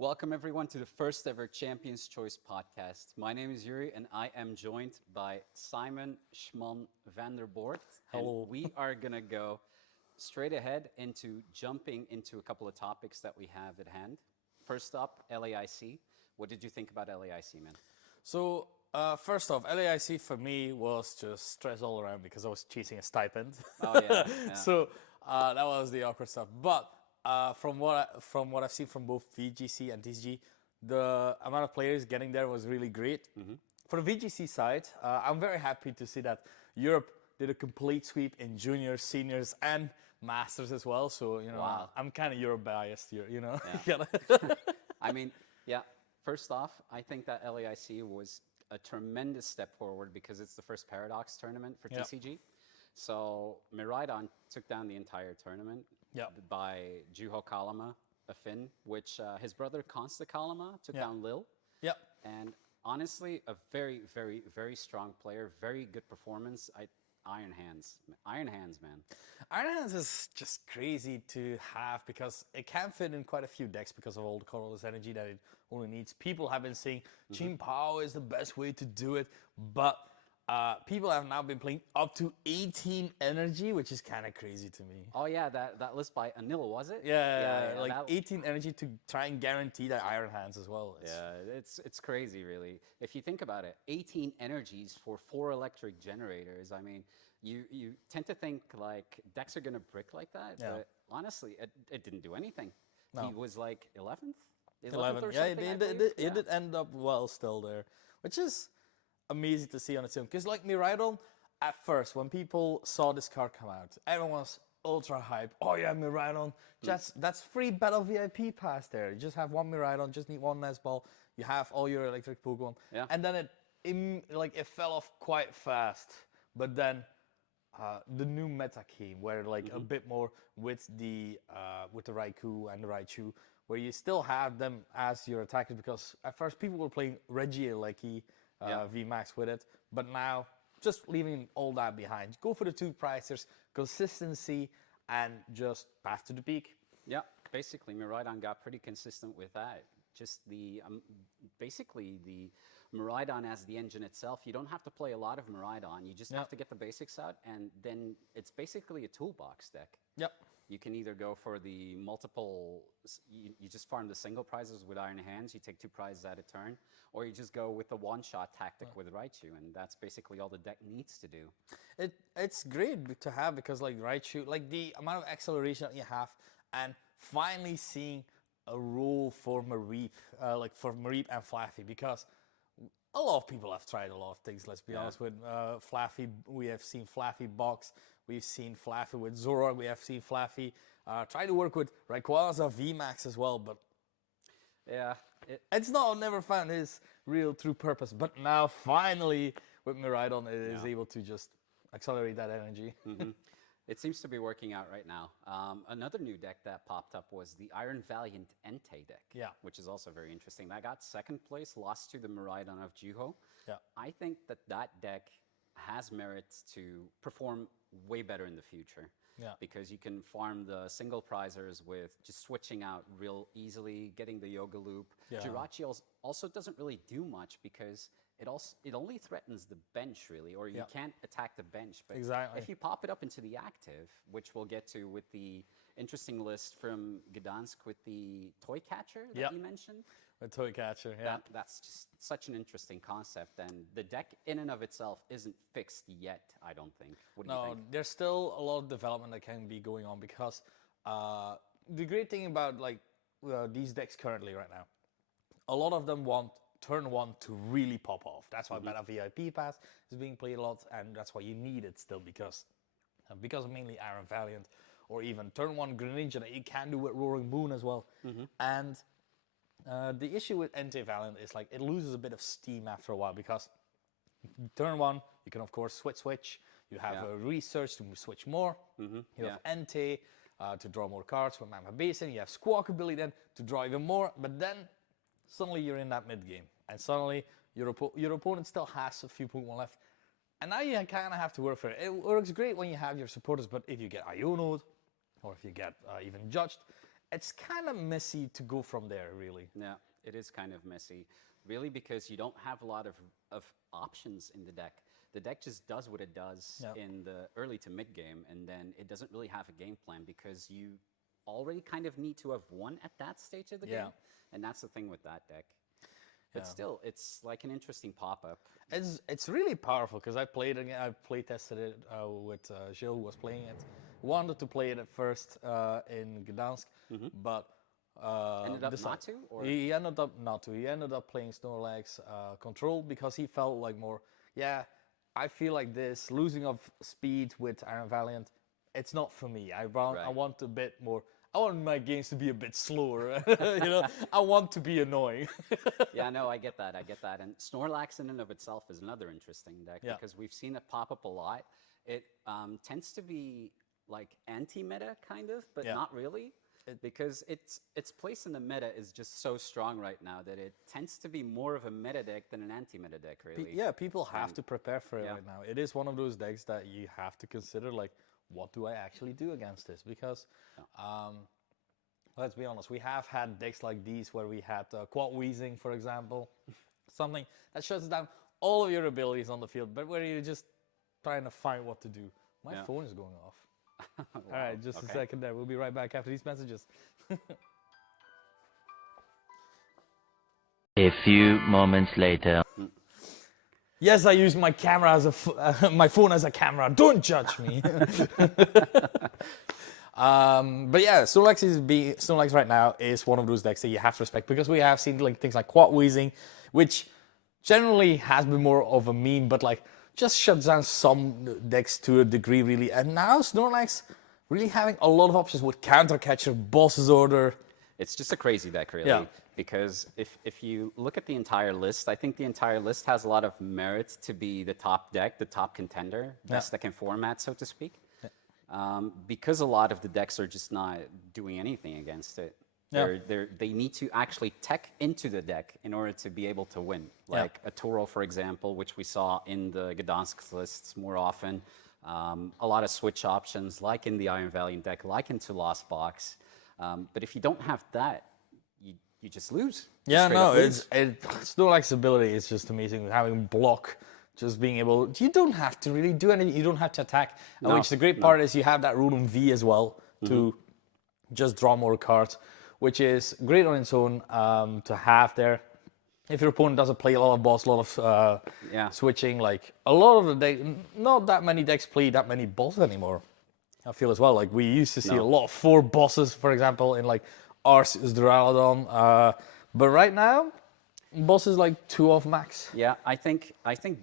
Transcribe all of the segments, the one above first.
Welcome everyone to the first ever Champions Choice podcast. My name is Yuri and I am joined by Simon Schman van der Boort. Hello. And we are gonna go straight ahead into jumping into a couple of topics that we have at hand. First up, LAIC. What did you think about LAIC, man? So, first off, LAIC for me was just stress all around because I was chasing a stipend. Oh yeah, yeah. So that was the awkward stuff. But from what I've seen from both VGC and TCG, the amount of players getting there was really great. For the VGC side, I'm very happy to see that Europe did a complete sweep in juniors, seniors, and masters as well. So Wow. I'm kind of Europe biased here. Yeah. I mean, yeah, first off, I think that LAIC was a tremendous step forward because it's the first Paradox tournament for Yep. TCG. So Miraidon took down the entire tournament Yep. by Juho Kalama, a Finn, which his brother Konsta Kalama took Yep. down Lil. Yep. And honestly, a very, very, very strong player, very good performance. Iron Hands, man. Iron Hands is just crazy to have because it can fit in quite a few decks because of all the colorless energy that it only needs. People have been saying Team Power is the best way to do it, but people have now been playing up to 18 energy, which is kind of crazy to me. Oh yeah, that list by Anil, was it? Yeah, like that- 18 energy to try and guarantee that Iron Hands as well. Yeah, it's crazy, really. If you think about it, 18 energies for 4 electric generators. I mean, you tend to think like decks are gonna brick like that, Yeah. but honestly, it didn't do anything. No. He was like 11th, 11. or Yeah, something. I it believe. did end up well still there, which is amazing to see on its own. Because like Miraidon, at first, when people saw this card come out, everyone was ultra hype. Oh yeah, Miraidon. That's free battle VIP pass there. You just have one Miraidon, just need one Nest Ball. You have all your electric Pokemon. Yeah. And then it fell off quite fast. But then the new meta came where like a bit more with the Raikou and the Raichu, where you still have them as your attackers because at first people were playing Reggie like Yeah. VMAX with it, but now just leaving all that behind. Go for the two pricers, consistency, and just path to the peak. Yeah, basically, Miraidon got pretty consistent with that. Just basically the Miraidon as the engine itself. You don't have to play a lot of Miraidon. You just have to get the basics out, and then it's basically a toolbox deck. Yep. You can either go for the multiple, you just farm the single prizes with Iron Hands, you take 2 prizes at a turn, or you just go with the one-shot tactic with Raichu, and that's basically all the deck needs to do. It's great to have because like Raichu, like the amount of acceleration that you have, and finally seeing a role for Mareep, like for Mareep and Flaffy, because a lot of people have tried a lot of things. Let's be honest with Flaffy. We have seen Flaffy box. We've seen Flaffy with Zoroark. We have seen Flaffy try to work with Rayquaza VMAX as well, but Yeah, it's never found his real true purpose. But now finally with Miraidon, it is able to just accelerate that energy. it seems to be working out right now. Another new deck that popped up was the Iron Valiant Entei deck, Yeah. which is also very interesting. That got 2nd place, lost to the Miraidon of Juho. Yeah. I think that deck has merits to perform way better in the future. Yeah. Because you can farm the single prizers with just switching out real easily, getting the Yoga Loop. Yeah. Jirachi also doesn't really do much because it only threatens the bench really, or you can't attack the bench. But Exactly. if you pop it up into the active, which we'll get to with the interesting list from Gdansk with the toy catcher that you mentioned. A toy catcher, yeah. That's just such an interesting concept, and the deck in and of itself isn't fixed yet, I don't think. What do you No, think? there's still a lot of development that can be going on because the great thing about like these decks currently right now, a lot of them want turn 1 to really pop off. That's why Meta VIP Pass is being played a lot, and that's why you need it still because of mainly Iron Valiant or even turn 1 Greninja that you can do with Roaring Moon as well. And the issue with Entei Valiant is like it loses a bit of steam after a while because turn 1 you can of course switch. You have a research to switch more. You have Entei to draw more cards with Mama Basin. You have Squawk ability then to draw even more. But then suddenly you're in that mid game, and suddenly your opponent still has a few Pokemon left, and now you kind of have to work for it. It works great when you have your supporters, but if you get Iono'd or if you get even judged, it's kind of messy to go from there, really. Yeah, it is kind of messy, really, because you don't have a lot of options in the deck. The deck just does what it does in the early to mid game, and then it doesn't really have a game plan because you already kind of need to have won at that stage of the game, and that's the thing with that deck. But still, it's like an interesting pop-up. It's really powerful because I play tested it with Gilles, who was playing it. Wanted to play it at first in Gdansk, but Ended up not to, or he ended up not to. He ended up playing Snorlax control because he felt like more. Yeah, I feel like this losing of speed with Iron Valiant. It's not for me. I want a bit more. I want my games to be a bit slower. I want to be annoying. Yeah, no, I get that. And Snorlax in and of itself is another interesting deck because we've seen it pop up a lot. It tends to be like anti-meta kind of, but not really, because its place in the meta is just so strong right now that it tends to be more of a meta deck than an anti-meta deck, really. Yeah, people have to prepare for it right now. It is one of those decks that you have to consider, like, what do I actually do against this? Because, let's be honest, we have had decks like these where we had Quad Weezing, for example, something that shuts down all of your abilities on the field, but where you're just trying to find what to do. My phone is going off. Wow. All right, just a second there. We'll be right back after these messages. A few moments later. Yes, I use my camera as my phone as a camera. Don't judge me. But yeah, Snorlax right now is one of those decks that you have to respect because we have seen like things like Quad Weezing, which generally has been more of a meme, but like just shuts down some decks to a degree, really. And now Snorlax really having a lot of options with Counter Catcher, Boss's Order. It's just a crazy deck, really, because if you look at the entire list, I think the entire list has a lot of merit to be the top deck, the top contender, best deck in format, so to speak, because a lot of the decks are just not doing anything against it. They need to actually tech into the deck in order to be able to win. Like a Toro, for example, which we saw in the Gdansk lists more often. A lot of switch options, like in the Iron Valiant deck, like into Lost Box. But if you don't have that, you just lose. Snorlax's ability is just amazing. Having block, just being able, you don't have to really do anything. You don't have to attack. Which the great part is you have that rune on V as well to just draw more cards, which is great on its own to have there. If your opponent doesn't play a lot of boss, a lot of switching, like a lot of the deck, not that many decks play that many bosses anymore. I feel as well. Like we used to see a lot of 4 bosses, for example, in like Arceus Duraludon. But right now, bosses like 2 off max. Yeah, I think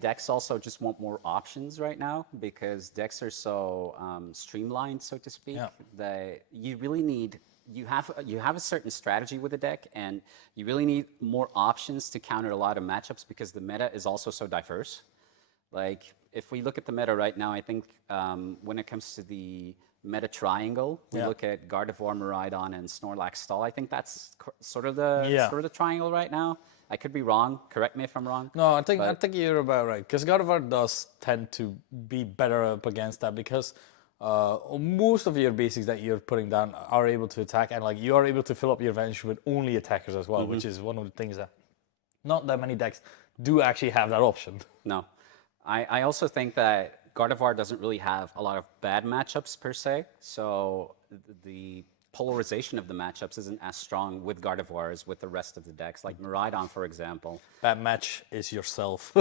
decks also just want more options right now because decks are so streamlined, so to speak, that you really need. You have a certain strategy with the deck, and you really need more options to counter a lot of matchups because the meta is also so diverse. Like, if we look at the meta right now, I think when it comes to the meta triangle, we look at Gardevoir, Miraidon, and Snorlax Stall. I think that's sort of the triangle right now. I could be wrong. Correct me if I'm wrong. No, I think you're about right because Gardevoir does tend to be better up against that because most of your basics that you're putting down are able to attack, and like you are able to fill up your bench with only attackers as well, which is one of the things that not that many decks do actually have that option. No. I also think that Gardevoir doesn't really have a lot of bad matchups per se, so the polarization of the matchups isn't as strong with Gardevoir as with the rest of the decks, like Miraidon, for example. Bad match is yourself.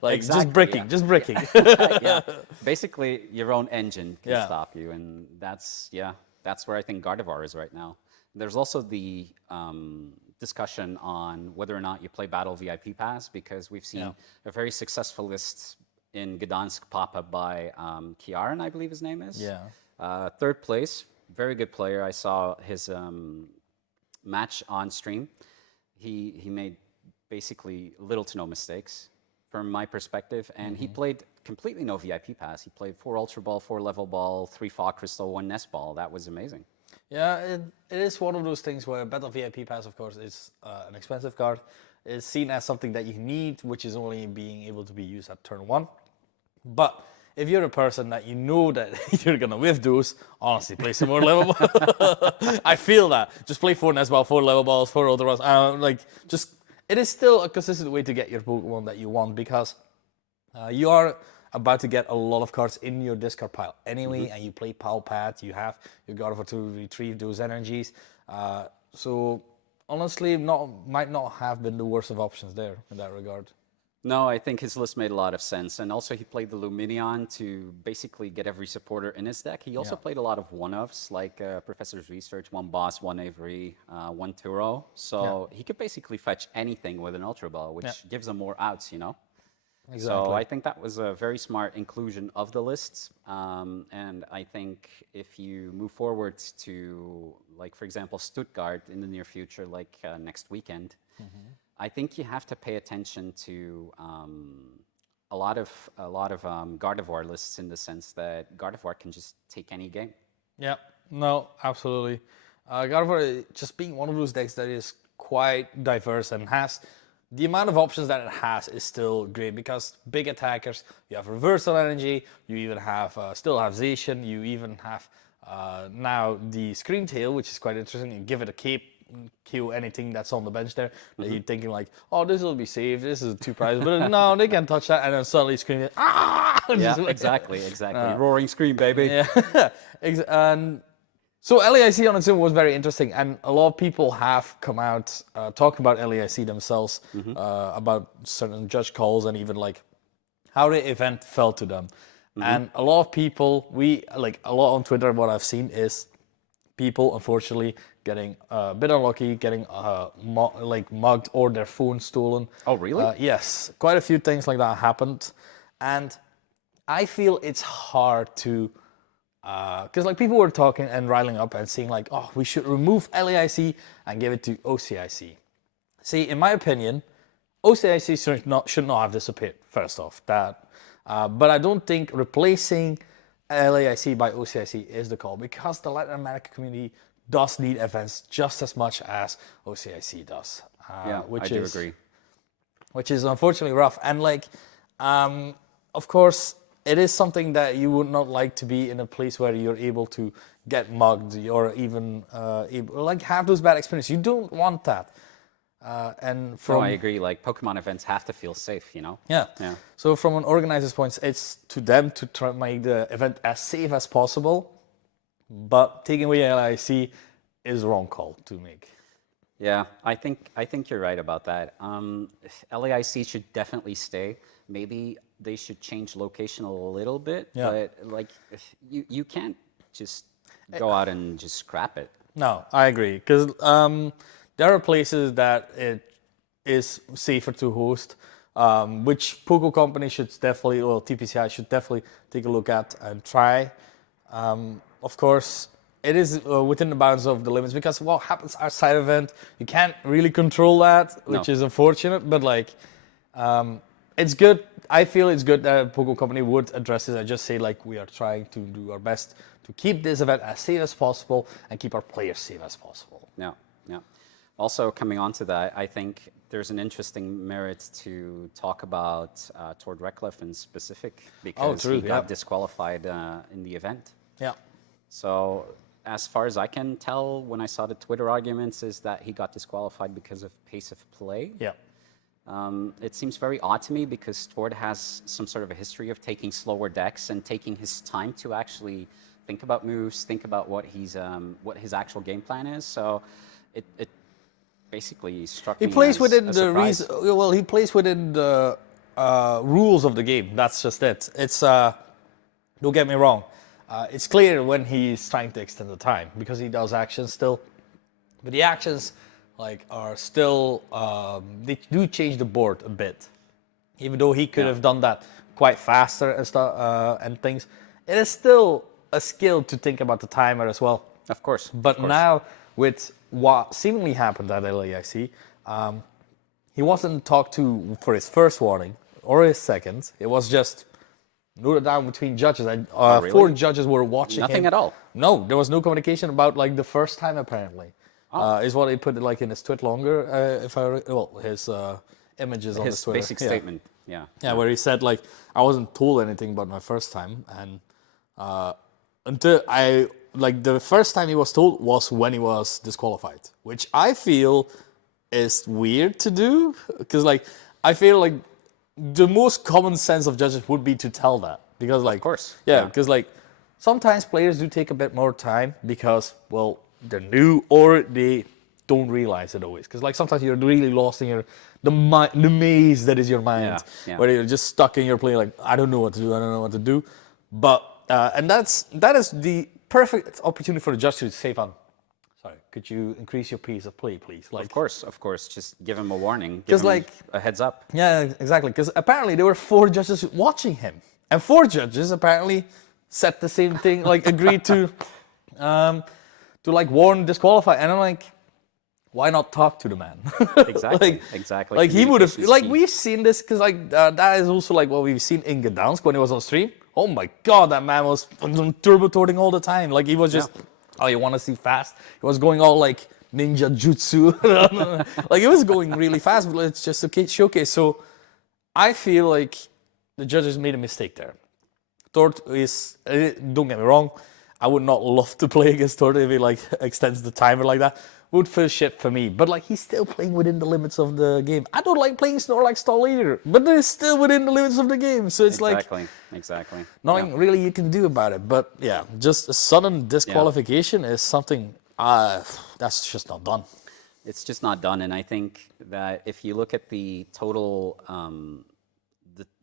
Like exactly, just bricking. Yeah, basically your own engine can stop you, and that's where I think Gardevoir is right now. There's also the discussion on whether or not you play Battle VIP Pass because we've seen a very successful list in Gdansk pop up by Kiaran, I believe his name is. Yeah. 3rd place, very good player. I saw his match on stream. He made basically little to no mistakes from my perspective, and he played completely no VIP Pass. He played 4 Ultra Ball, 4 Level Ball, 3 Fog Crystal, 1 Nest Ball. That was amazing. Yeah, it is one of those things where Battle VIP Pass, of course, is an expensive card. It's seen as something that you need, which is only being able to be used at turn 1. But if you're a person that you know that you're gonna whiff those, honestly, play some more level ball. I feel that. Just play 4 nest ball, 4 level balls, 4 other ones. It is still a consistent way to get your Pokemon that you want, because you are about to get a lot of cards in your discard pile anyway, and you play Pal Pad, you have your Gardevoir to retrieve those energies. So honestly, might not have been the worst of options there in that regard. No, I think his list made a lot of sense. And also he played the Luminion to basically get every supporter in his deck. He also played a lot of one-offs, like Professor's Research, 1 Boss, 1 Avery, 1 Turo. So he could basically fetch anything with an Ultra Ball, which gives him more outs, you know? Exactly. So I think that was a very smart inclusion of the lists. And I think if you move forward to, like, for example, Stuttgart in the near future, like next weekend, I think you have to pay attention to a lot of Gardevoir lists, in the sense that Gardevoir can just take any game. Yeah, no, absolutely. Gardevoir just being one of those decks that is quite diverse and has the amount of options that it has is still great, because big attackers, you have reversal energy, you even have still have Zacian, you even have now the Screen Tail, which is quite interesting. You give it a cape, kill anything that's on the bench there. That you're thinking like, oh, this will be safe, this is 2 prizes, but no, they can't touch that, and then suddenly Screen, Yeah, exactly. Roaring Scream, baby. Yeah, and so LAIC on its own was very interesting, and a lot of people have come out talking about LAIC themselves, about certain judge calls and even like how the event felt to them. And a lot of people, a lot on Twitter, what I've seen is people unfortunately getting a bit unlucky, getting mugged or their phone stolen. Oh, really? Yes, quite a few things like that happened, and I feel it's hard to. Because like people were talking and riling up and saying like, oh, we should remove LAIC and give it to OCIC. See, in my opinion, OCIC should not have disappeared, first off. But I don't think replacing LAIC by OCIC is the call, because the Latin American community does need events just as much as OCIC does. Yeah, I do agree. Which is unfortunately rough. And of course, it is something that you would not like to be in a place where you're able to get mugged or even have those bad experiences. You don't want that. I agree. Like, Pokemon events have to feel safe, you know? Yeah. Yeah. So from an organizer's point, it's to them to try to make the event as safe as possible. But taking away LIC is the wrong call to make. Yeah, I think you're right about that. LAIC should definitely stay. Maybe they should change location a little bit, but like you can't just go out and just scrap it. No, I agree, because there are places that it is safer to host, which Poco Company should definitely, or TPCI should definitely take a look at and try. Of course, it is within the bounds of the limits, because what happens outside event, you can't really control that, which is unfortunate, but like, it's good. I feel it's good that Poco Company would address this and just say like, we are trying to do our best to keep this event as safe as possible and keep our players safe as possible. Yeah, yeah. Also, coming on to that, I think there's an interesting merit to talk about Tord Recklef in specific, because he got disqualified in the event. Yeah. So as far as I can tell, when I saw the Twitter arguments, is that he got disqualified because of pace of play. Yeah. It seems very odd to me, because Tord has some sort of a history of taking slower decks and taking his time to actually think about moves, think about what his actual game plan is. So it basically struck me. He plays as within a the surprise. Well, he plays within the rules of the game. That's just it. It's don't get me wrong. It's clear when he's trying to extend the time, because he does actions still, but the actions are still they do change the board a bit. Even though he could have done that quite faster and stuff and things, it is still a skill to think about the timer as well. Of course. But now with what seemingly happened at LAIC, he wasn't talked to for his first warning or his second. It was just noted down between judges. And, really? 4 judges were watching Nothing him. at all? No, there was no communication about the first time apparently. Is what he put in his tweet longer, his images on his Twitter. His basic statement. Yeah. where he said like I wasn't told anything about my first time, and until I like the first time he was told was when he was disqualified, which I feel is weird to do because like I feel like the most common sense of judges would be to tell that because like Of course. yeah because like sometimes players do take a bit more time because well they're new or they don't realize it always because like sometimes you're really lost in your the maze that is your mind where you're just stuck in your play like I don't know what to do but and that is the perfect opportunity for the judge to say sorry, could you increase your pace of play, please? Like, of course. Just give him a warning. Give because him like a heads up. yeah, exactly. Because apparently there were 4 judges watching him, and 4 judges apparently said the same thing, like agreed to like warn, disqualify, and I'm like, why not talk to the man? Exactly. Exactly. Like he would have, Communication's like key. we've seen this because like that is also like what we've seen in Gdansk when he was on stream. Oh my God, that man was turbo torting all the time. Like he was just. Oh, you want to see fast? It was going all like ninja jutsu. Like it was going really fast, but it's just a showcase. So I feel like the judges made a mistake there. Tort is, don't get me wrong, I would not love to play against Tort if he like extends the timer like that. Would feel shit for me, but like he's still playing within the limits of the game. I don't like playing Snorlax stall either, but they're still within the limits of the game. So it's Exactly. nothing really you can do about it. But yeah, just a sudden disqualification is something that's just not done. It's just not done, and I think that if you look at the total,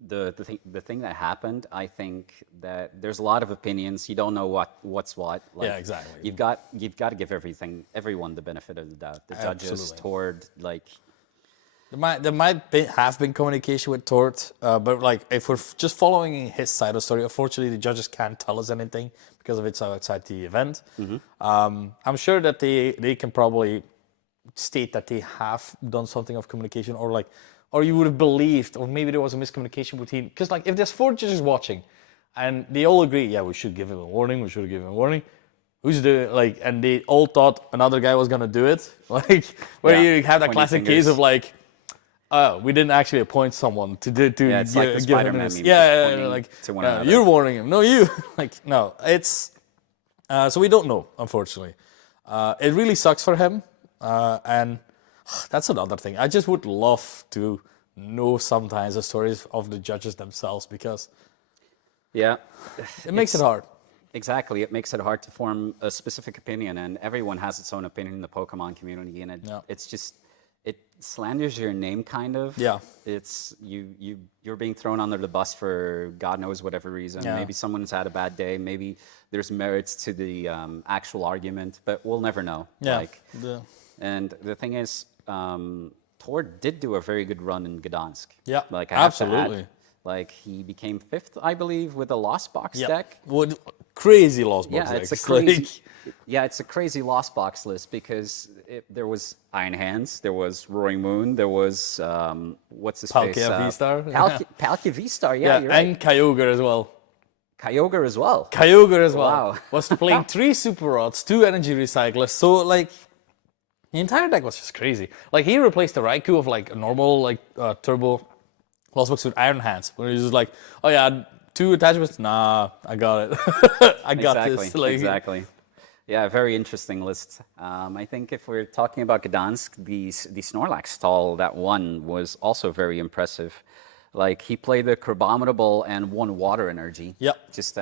the thing that happened, I think that there's a lot of opinions. You don't know what's what. Like, yeah, exactly. You've got to give everyone the benefit of the doubt. The judges, Tord, like. There might have been communication with Tort, but like if we're just following his side of the story, unfortunately the judges can't tell us anything because of it's outside the event. I'm sure that they can probably state that they have done something of communication or you would have believed, or maybe there was a miscommunication between, because like if there's 4 judges watching and they all agree, yeah, we should give him a warning, who's and they all thought another guy was gonna do it, like where you have that classic case of like, we didn't actually appoint someone to It's like the give Spider-Man him this. meme, Yeah, like to one another. you're warning him, no you, like no, it's so we don't know, unfortunately. It really sucks for him, and that's another thing. I just would love to know sometimes the stories of the judges themselves because it makes it hard. Exactly, it makes it hard to form a specific opinion, and everyone has its own opinion in the Pokemon community, and it's just it slanders your name, kind of. Yeah. It's you're being thrown under the bus for God knows whatever reason. Yeah. Maybe someone's had a bad day. Maybe there's merits to the actual argument, but we'll never know. Yeah. And the thing is, Tord did do a very good run in Gdansk. Yeah, like I have to absolutely. add, like he became 5th, I believe, with a Lost Box deck. What crazy Lost Box Yeah, deck. it's a crazy. Yeah, it's a crazy Lost Box list because there was Iron Hands, there was Roaring Moon, there was what's his face? Palkia V-Star. Palkia V-Star. Yeah, you're right. And Kyogre as well. Kyogre as well. Kyogre as well. Wow. Was playing 3 Super Rods, 2 Energy Recyclers. So like the entire deck was just crazy. Like he replaced the Raikou of like a normal like turbo Lost Box with Iron Hands. Where he's just like, oh yeah, 2 attachments. Nah, I got it. I got this. Like, exactly. Yeah, very interesting list. I think if we're talking about Gdansk, the Snorlax stall that won was also very impressive. Like he played the Crabominable and 1 Water Energy. Yep. Just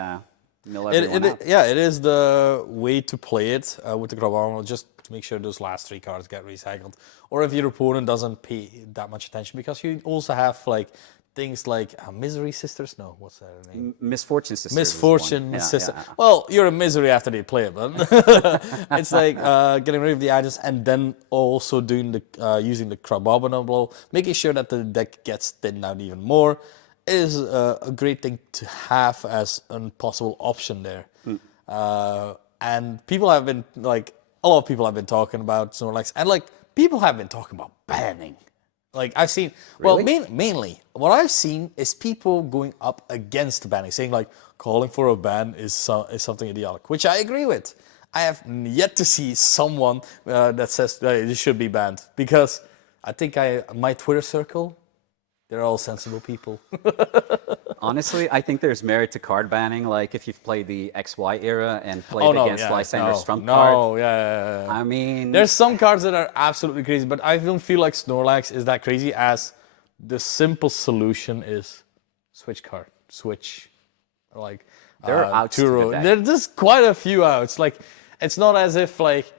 mill everyone out. Yeah, it is the way to play it with the Crabominable, just to make sure those last 3 cards get recycled. Or if your opponent doesn't pay that much attention, because you also have like things like Misery Sisters. No, what's their name? Misfortune Sisters. Misfortune Sister. Well, you're a misery after they play it, but it's like getting rid of the items and then also doing the using the Crabominable, making sure that the deck gets thinned out even more is a great thing to have as a possible option there. And people have been like, a lot of people have been talking about Snorlax, and like people have been talking about banning. Like I've seen, well, mainly what I've seen is people going up against banning, saying like calling for a ban is something idiotic, which I agree with. I have yet to see someone that says it should be banned, because I think my Twitter circle They're all sensible people. Honestly, I think there's merit to card banning. Like if you've played the XY era and played against Lysander's trump card. No, yeah. I mean, There's some cards that are absolutely crazy, but I don't feel like Snorlax is that crazy as the simple solution is switch card. Switch. Like, there are outs to the deck. There's just quite a few outs. Like, it's not as if like,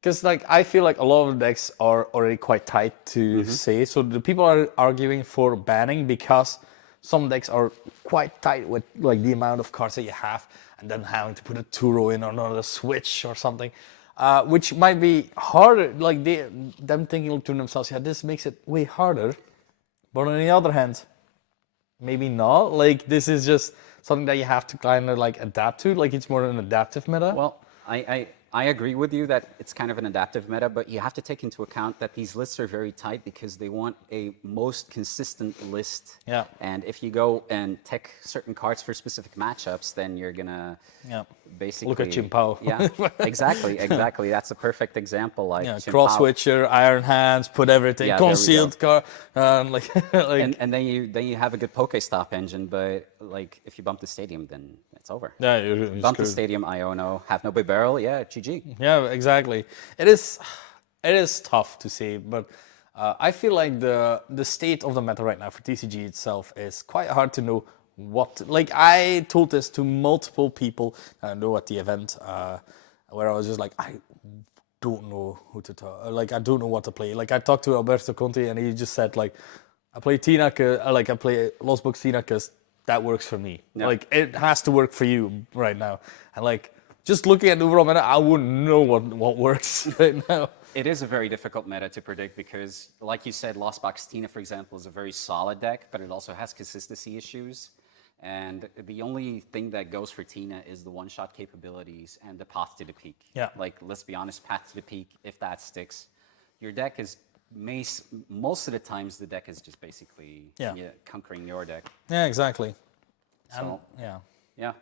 because like I feel like a lot of the decks are already quite tight to say. So the people are arguing for banning because some decks are quite tight with like the amount of cards that you have, and then having to put a Turo in or another switch or something, which might be harder. Like them thinking to themselves, yeah, this makes it way harder. But on the other hand, maybe not. Like this is just something that you have to kind of like adapt to. Like it's more an adaptive meta. Well, I agree with you that it's kind of an adaptive meta, but you have to take into account that these lists are very tight because they want a most consistent list. Yeah. And if you go and tech certain cards for specific matchups, then you're gonna basically Look at Chimpao. Yeah, exactly. That's a perfect example. Like Cross Switcher, Iron Hands, put everything, concealed card, like and then you have a good Pokestop engine, but like if you bump the stadium, then it's over. Yeah, you're bump the stadium, Iono, have no big barrel, yeah, GG. Yeah, exactly. It is tough to say, but I feel like the state of the meta right now for TCG itself is quite hard to know what. Like I told this to multiple people I know at the event, where I was just like, I don't know who to talk. Like I don't know what to play. Like I talked to Alberto Conte and he just said like, I play Tina, I play Lost Box Tina because that works for me. Yeah. Like it has to work for you right now. And like just looking at the overall meta, I wouldn't know what works right now. It is a very difficult meta to predict because, like you said, Lost Box Tina, for example, is a very solid deck, but it also has consistency issues. And the only thing that goes for Tina is the one-shot capabilities and the path to the peak. Yeah. Like, let's be honest, path to the peak, if that sticks, your deck is most of the times the deck is just basically conquering your deck. Yeah, exactly. So, yeah.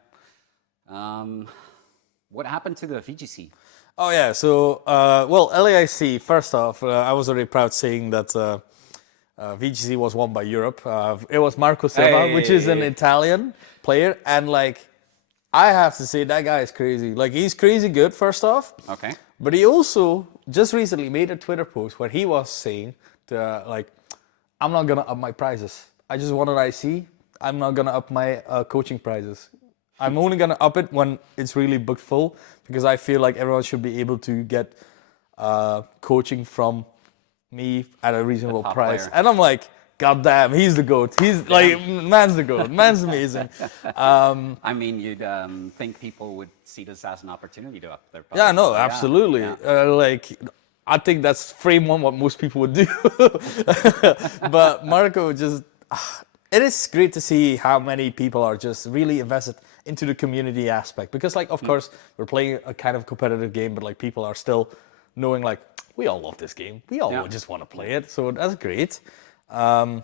What happened to the VGC? Oh yeah, so well, LAIC. First off, I was already proud saying that VGC was won by Europe. It was Marco Silva, which is an Italian player, and like I have to say that guy is crazy. Like he's crazy good. First off, okay. But he also just recently made a Twitter post where he was saying, like, I'm not gonna up my prizes. I just won an IC. I'm not gonna up my coaching prizes. I'm only gonna up it when it's really booked full because I feel like everyone should be able to get coaching from me at a reasonable price. Player. And I'm like, God damn, he's the GOAT. He's like, man's the GOAT. Man's amazing. I mean, you'd think people would see this as an opportunity to up their price. Yeah, no, absolutely. Yeah. Like, I think that's frame one what most people would do. But Marco just, it is great to see how many people are just really invested into the community aspect. Because, like, of course, we're playing a kind of competitive game, but, like, people are still knowing, like, we all love this game. We all just want to play it. So that's great. And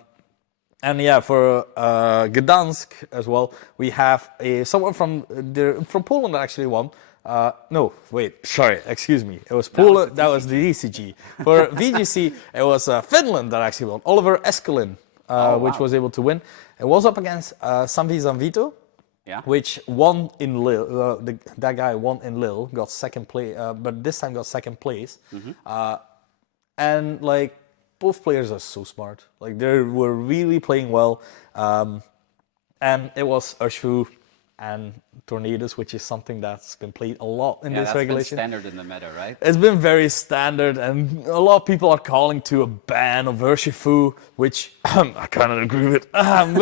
yeah, for Gdansk as well, we have someone from Poland that actually won. No, wait, sorry, excuse me. It was Poland, that was the TCG. For VGC, it was Finland that actually won. Oliver Eskelin, which was able to win. It was up against Samvi Zanvito, which won in Lille. That guy won in Lille, got second place, but this time got second place. And like, both players are so smart. Like they were really playing well, and it was Urshifu and Tornadoes, which is something that's been played a lot in this regulation. Been standard in the meta, right? It's been very standard, and a lot of people are calling to a ban of Urshifu, which I kind of agree with. But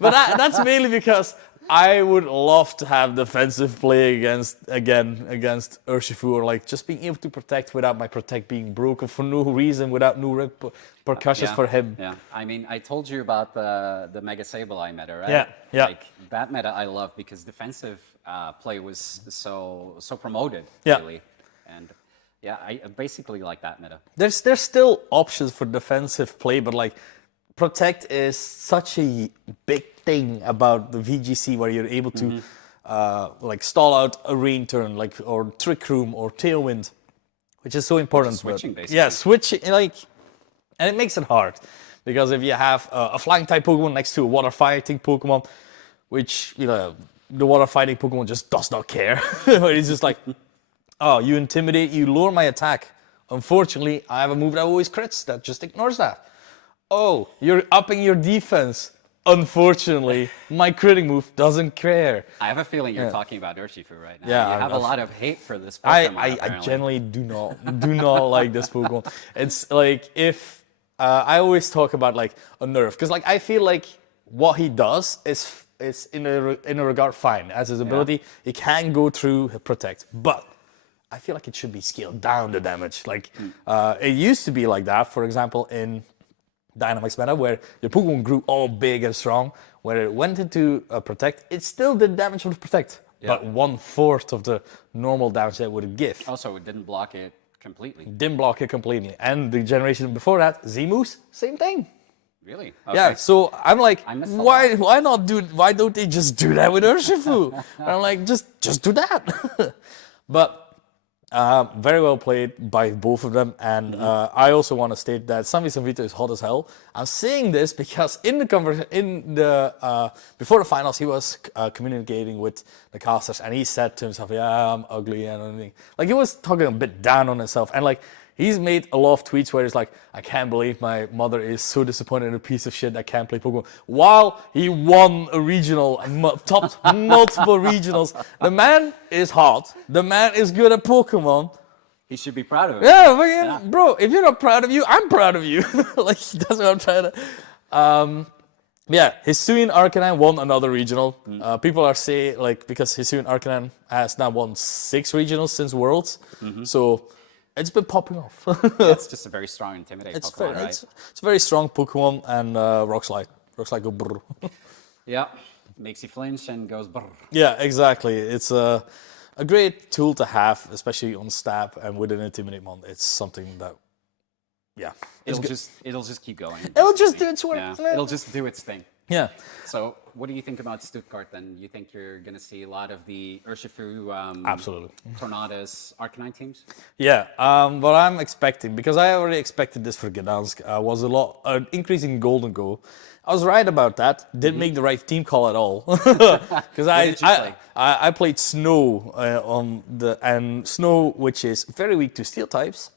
that's mainly because I would love to have defensive play against Urshifu, or like just being able to protect without my protect being broken for no reason, without no repercussions for him. Yeah, I mean, I told you about the Mega Sableye meta, right? Yeah. Like that meta I love because defensive play was so promoted, really. And yeah, I basically like that meta. There's still options for defensive play, but like protect is such a big thing about the VGC where you're able to like stall out a rain turn, like or trick room or tailwind, which is so important. Switching basically. Yeah, switching, like, and it makes it hard. Because if you have a flying type Pokemon next to a water fighting Pokemon, which, the water fighting Pokemon just does not care. It's just like, oh, you intimidate, you lower my attack. Unfortunately, I have a move that always crits, that just ignores that. Oh, you're upping your defense. Unfortunately, my critting move doesn't care. I have a feeling you're talking about Urshifu right now. Yeah, you have a lot of hate for this Pokemon. I generally do not like this Pokemon. It's like if I always talk about like a nerf, because like I feel like what he does is in a regard fine. As his ability, he can go through protect, but I feel like it should be scaled down the damage. Like it used to be like that. For example, in Dynamax meta, where your Pokemon grew all big and strong, where it went into protect, it still did damage with protect, but 1/4 of the normal damage that it would give. Also, it didn't block it completely. Didn't block it completely. And the generation before that, Z-Moose, same thing. Really? Yeah, so I'm like, I missed a why don't they just do that with Urshifu? And I'm like, just do that. But very well played by both of them, and I also want to state that Sammy Sanvito is hot as hell. I'm saying this because before the finals, he was communicating with the casters, and he said to himself, "Yeah, I'm ugly," and everything. Like he was talking a bit down on himself, and like he's made a lot of tweets where he's like, "I can't believe my mother is so disappointed in a piece of shit that can't play Pokemon." While he won a regional, topped multiple regionals. The man is hot. The man is good at Pokemon. He should be proud of it. Yeah, bro, if you're not proud of you, I'm proud of you. Like, that's what I'm trying to... Hisuian Arcanine won another regional. People are saying, like, because Hisuian Arcanine has now won 6 regionals since Worlds. So... it's been popping off. It's just a very strong Intimidate Pokemon, right? It's a very strong Pokemon, and Rock Slide. Rock Slide go brrr. Yeah, makes you flinch and goes brrr. Yeah, exactly. It's a great tool to have, especially on stab and with an Intimidate Mon. It's something that, It'll just keep going. It'll just do its work. Yeah, it'll just do its thing. Yeah. So, what do you think about Stuttgart then? You think you're going to see a lot of the Urshifu, Absolutely. Tornadus, Arcanine teams? Yeah, what I'm expecting, because I already expected this for Gdansk, was an increase in Golden Go. I was right about that. Didn't make the right team call at all. Because I played Snow and Snow, which is very weak to Steel types.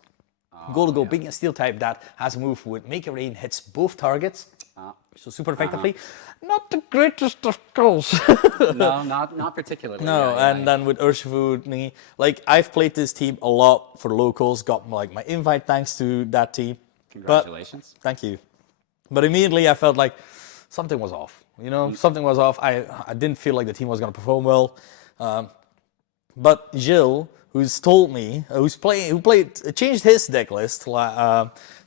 Golden Go being a Steel type that has a move with Make It Rain, hits both targets. So super effectively. Not the greatest of goals. No, not particularly. No, then with Urshifu, like I've played this team a lot for locals, got like my invite thanks to that team. Congratulations. Thank you. But immediately I felt like something was off. Something was off. I didn't feel like the team was going to perform well. But Gilles, who's told me, changed his deck list,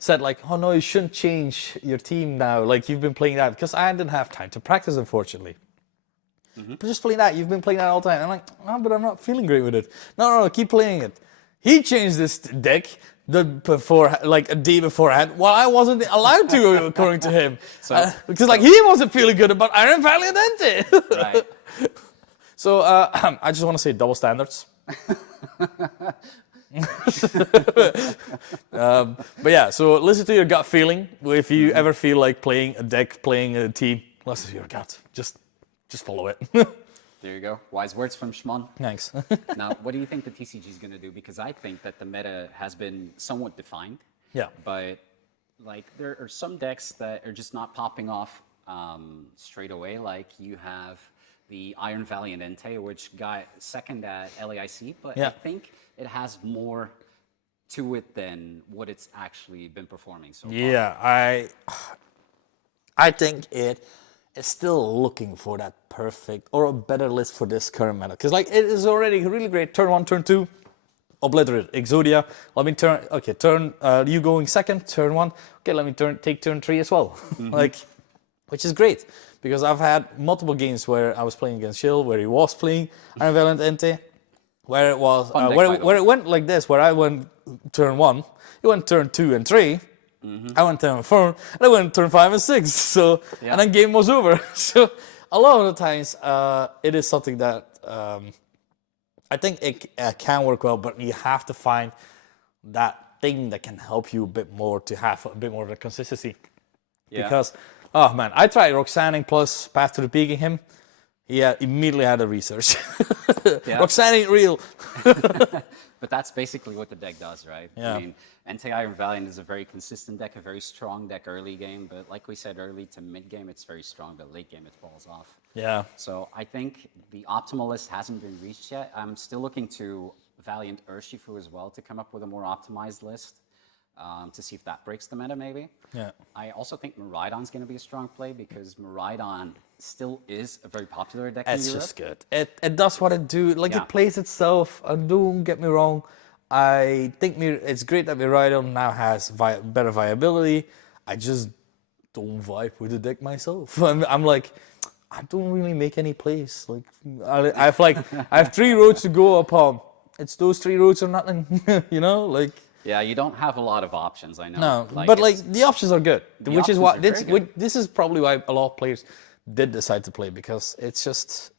said like, oh no, you shouldn't change your team now. Like you've been playing that, because I didn't have time to practice, unfortunately. But just playing that, you've been playing that all the time. I'm like, oh, but I'm not feeling great with it. No, keep playing it. He changed this deck like a day beforehand, while I wasn't allowed to, according to him. Because like he wasn't feeling good about Iron Valiant. Right. So I just want to say double standards. But yeah, so listen to your gut feeling. If you ever feel like playing a deck, playing a team, listen to your gut. Just follow it. There you go. Wise words from Shmon. Thanks. Now, what do you think the TCG is going to do? Because I think that the meta has been somewhat defined. Yeah. But like there are some decks that are just not popping off straight away. Like you have the Iron Valiant Entei, which got second at LAIC, but I think it has more to it than what it's actually been performing so far. Yeah, I think it is still looking for that perfect or a better list for this current meta. Because like it is already really great. Turn 1, turn 2, obliterate Exodia. Let me you going second, turn 1. Okay, let me take turn 3 as well. Like, which is great. Because I've had multiple games where I was playing against Shill, where he was playing Iron Valiant Entei, where it was where it went like this, where I went turn 1, he went turn 2 and 3, I went turn 4, and I went turn 5 and 6. So and then game was over. So a lot of the times it is something that I think it can work well, but you have to find that thing that can help you a bit more to have a bit more of a consistency. Yeah. because, oh man, I tried Roxanning plus Path to the Peaking him. He immediately had a research. Yeah. Roxanne ain't real. But that's basically what the deck does, right? Yeah. I mean, Anti-Iron Valiant is a very consistent deck, a very strong deck early game, but like we said, early to mid game, it's very strong, but late game, it falls off. Yeah. So I think the optimal list hasn't been reached yet. I'm still looking to Valiant Urshifu as well to come up with a more optimized list to see if that breaks the meta, maybe. Yeah. I also think Miraidon's going to be a strong play because Miraidon still is a very popular deck It's in Europe. just good. It does what it do. Like, Yeah. it plays itself. Don't get me wrong. I think it's great that Miraidon now has better viability. I just don't vibe with the deck myself. I'm like, I don't really make any plays. Like, I have 3 roads to go upon. It's those 3 roads or nothing. You know, like. Yeah, you don't have a lot of options, I know. No, but like the options are good, which is why options are very good. this is probably why a lot of players did decide to play, because it's just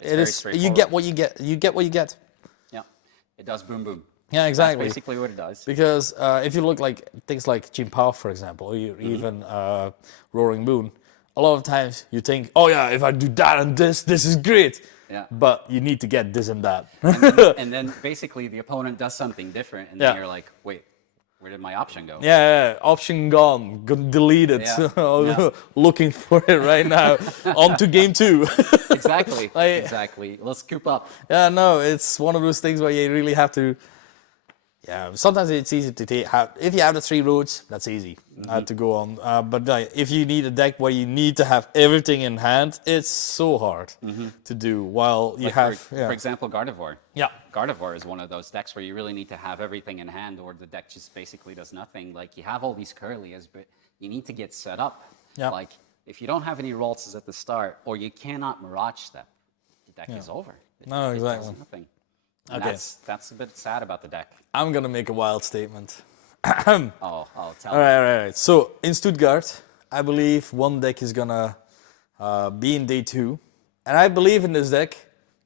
very you get straightforward. what you get. You get what you get. Yeah, it does boom boom. Yeah, exactly. That's basically what it does. Because if you look like things like Jim Power, for example, or even Roaring Moon, a lot of times you think, oh yeah, if I do that and this is great. Yeah. But you need to get this and that. And then basically the opponent does something different, and Yeah. then you're like, wait, where did my option go? Yeah, option gone, delete it. Yeah, yeah. Looking for it right now. On to game 2. Exactly, Like- exactly. Let's scoop up. Yeah, no, it's one of those things where you really have to. Yeah, sometimes it's easy to if you have the 3 roads, that's easy to go on. But if you need a deck where you need to have everything in hand, it's so hard to do. While you Like have, for example, Gardevoir. yeah, Gardevoir is one of those decks where you really need to have everything in hand, or the deck just basically does nothing. Like, you have all these Curlias, but you need to get set up. Yeah. Like, if you don't have any Raltses at the start, or you cannot Mirage Step, the deck is over. No, It exactly. does nothing. And Okay. that's a bit sad about the deck. I'm gonna make a wild statement. Oh, tell All me. right. So in Stuttgart, I believe one deck is gonna be in day 2, and I believe in this deck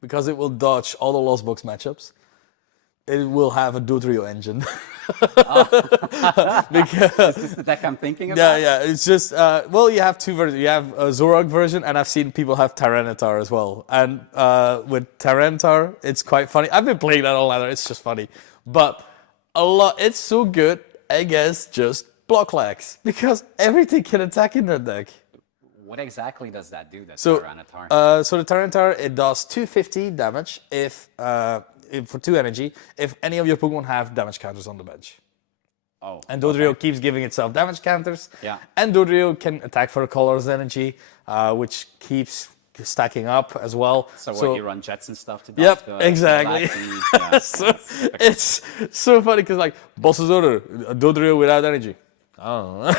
because it will dodge all the Lost Box matchups. It will have a Dodrio engine. Because Is this the deck I'm thinking about? yeah, it's just well, you have 2 versions. You have a Zorog version, and I've seen people have Tyranitar as well. And with Tyranitar, it's quite funny. I've been playing that all ladder. It's just funny, but it's so good. I guess just block lags, because everything can attack in that deck. What exactly does that do, that So, Tyranitar? so the Tyranitar, it does 250 damage if for 2 energy if any of your Pokemon have damage counters on the bench. Oh, And Dodrio keeps giving itself damage counters. Yeah. And Dodrio can attack for a color's energy, which keeps stacking up as well. so what, you run jets and stuff to dodge Yep, the exactly. yeah, So it's so funny because, like, Boss's Order, Dodrio without energy. Oh.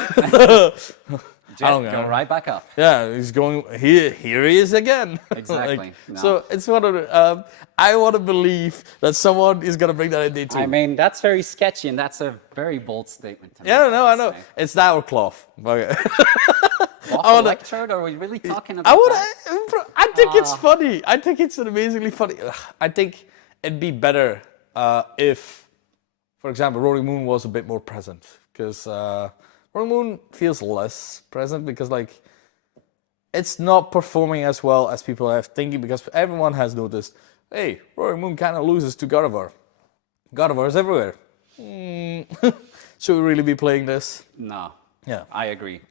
Jet, don't go know. right back up. Yeah, he's going. Here he is again. Exactly, no. So it's one of the. I want to believe that someone is gonna bring that in day 2. I mean, that's very sketchy, and that's a very bold statement to make. Yeah, no, I know. say. It's that or cloth. Okay. Waffle Electrode, or are we really talking about I would. that? I think it's funny. I think it's an amazingly funny. I think it'd be better if, for example, Roaring Moon was a bit more present, because Roaring Moon feels less present because, like, it's not performing as well as people have thinking, because everyone has noticed, hey, Roaring Moon kind of loses to Gardevoir. Gardevoir is everywhere. Should we really be playing this? No. Yeah. I agree.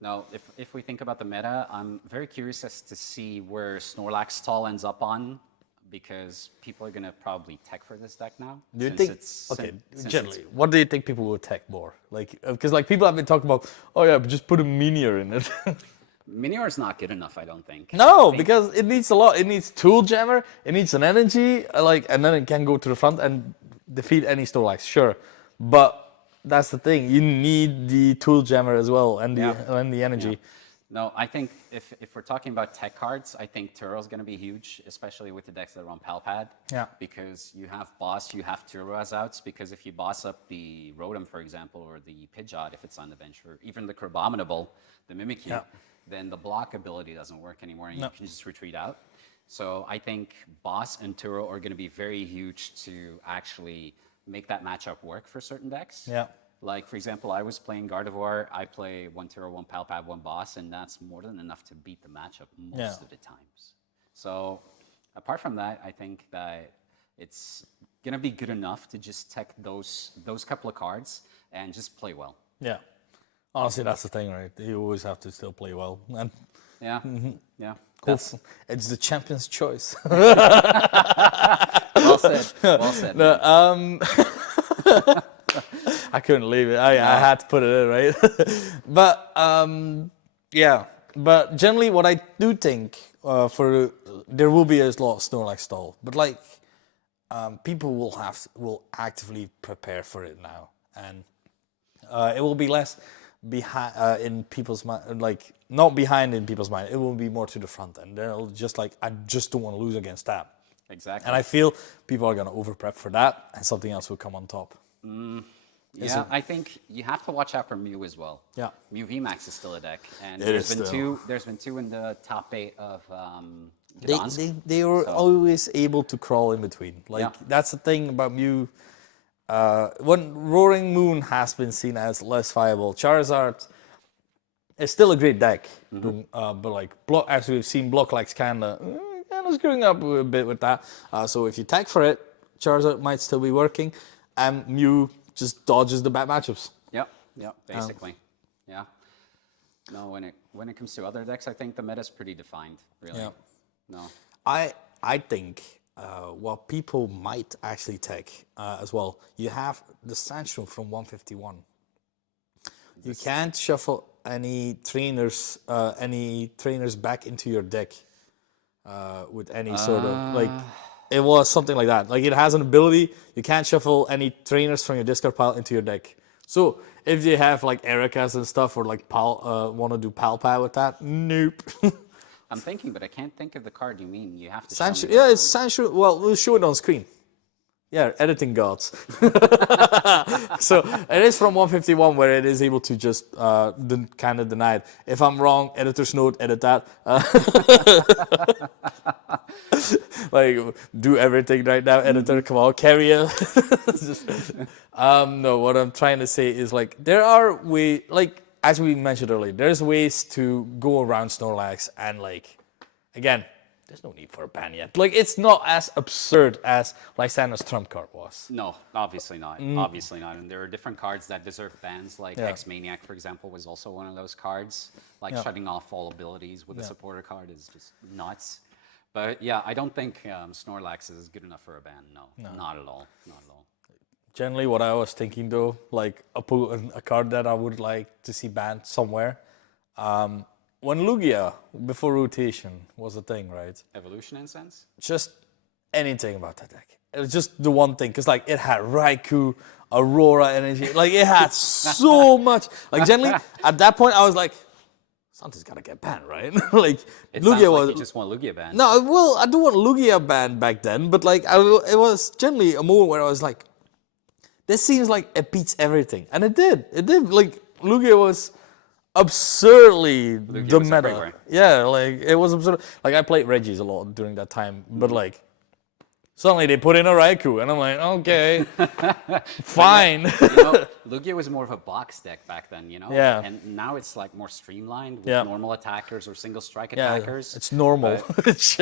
No, if we think about the meta, I'm very curious as to see where Snorlax stall ends up on, because people are going to probably tech for this deck now. Do you since think? it's- Okay, since generally, it's- what do you think people will tech more? Like, because like people have been talking about, oh yeah, but just put a Meteor in it. Minior is not good enough, I don't think. No, I think- because it needs a lot. It needs Tool Jammer. It needs an energy, and then it can go to the front and defeat any Snorlax. Sure, but that's the thing. You need the Tool Jammer as well, and the energy. Yeah. No, I think if we're talking about tech cards, I think Turo is going to be huge, especially with the decks that are on Palpad. Yeah. Because you have Boss, you have Turo as outs, because if you boss up the Rotom, for example, or the Pidgeot if it's on the bench, or even the Crabominable, the Mimikyu, then the block ability doesn't work anymore, and you can just retreat out. So I think Boss and Turo are going to be very huge to actually make that matchup work for certain decks. Yeah. Like, for example, I was playing Gardevoir. I play 1 Terra, 1 Palpab, 1 Boss, and that's more than enough to beat the matchup most of the times. So, apart from that, I think that it's gonna be good enough to just tech those couple of cards and just play well. Yeah. Honestly, that's the thing, right? You always have to still play well. And Yeah, yeah. cool. It's the champion's choice. Well said. Well said. No, I couldn't leave it. I had to put it in, right? But yeah. But generally, what I do think there will be a lot of Snorlax stall, but like people will actively prepare for it now, and it will be less behind in people's mind, like not behind in people's mind. It will be more to the front end. They'll just like, I just don't want to lose against that. Exactly. And I feel people are going to over prep for that, and something else will come on top. Yeah, I think you have to watch out for Mew as well. Yeah. Mew VMAX is still a deck, and There's been two in the top 8 of They Gdansk. they were always able to crawl in between. Like that's the thing about Mew. When Roaring Moon has been seen as less viable, Charizard is still a great deck, but like as we've seen, Block-Like's kind of screwing up a bit with that. So if you tag for it, Charizard might still be working, and Mew just dodges the bad matchups. Yep, basically. Yeah. No, when it comes to other decks, I think the meta's pretty defined, really. Yeah. No. I think what people might actually take as well, you have the Sandshrew from 151. You can't shuffle any trainers back into your deck with any sort of like. It was something like that. Like it has an ability, you can't shuffle any trainers from your discard pile into your deck. So if you have like Ericas and stuff, or like want to do Palpad with that, nope. I'm thinking, but I can't think of the card you mean. You have to. Sandshrew, yeah, it's Sandshrew. Well, we'll show it on screen. Yeah, editing gods. So it is from 151, where it is able to just kind of deny it. If I'm wrong, editor's note, edit that. Like, do everything right now, editor. Come on, carry it. No, what I'm trying to say is like there are ways, like as we mentioned earlier, there's ways to go around Snorlax, and like again. There's no need for a ban yet. Like, it's not as absurd as Lysandra's trump card was. No, obviously not. Obviously not. And there are different cards that deserve bans, like X-Maniac, for example, was also one of those cards. Like, shutting off all abilities with a supporter card is just nuts. But yeah, I don't think Snorlax is good enough for a ban. No, not at all. Not at all. Generally, what I was thinking, though, like a card that I would like to see banned somewhere, when Lugia, before rotation, was a thing, right? Evolution Incense? Just anything about that deck. It was just the one thing, because like it had Raikou, Aurora energy, like it had so much. Like generally, at that point, I was like, something's gotta get banned, right? Like it Lugia was. Like you just want Lugia banned. No, well, I do want Lugia banned back then, but like it was generally a moment where I was like, this seems like it beats everything, and it did. It did. Like Lugia was absurdly the meta. Everywhere. Yeah, like it was absurd. Like I played Regis a lot during that time, but like suddenly they put in a Raikou, and I'm like, okay, fine. Lugia was more of a box deck back then, you know? Yeah. And now it's like more streamlined with normal attackers or single strike attackers. It's normal. It's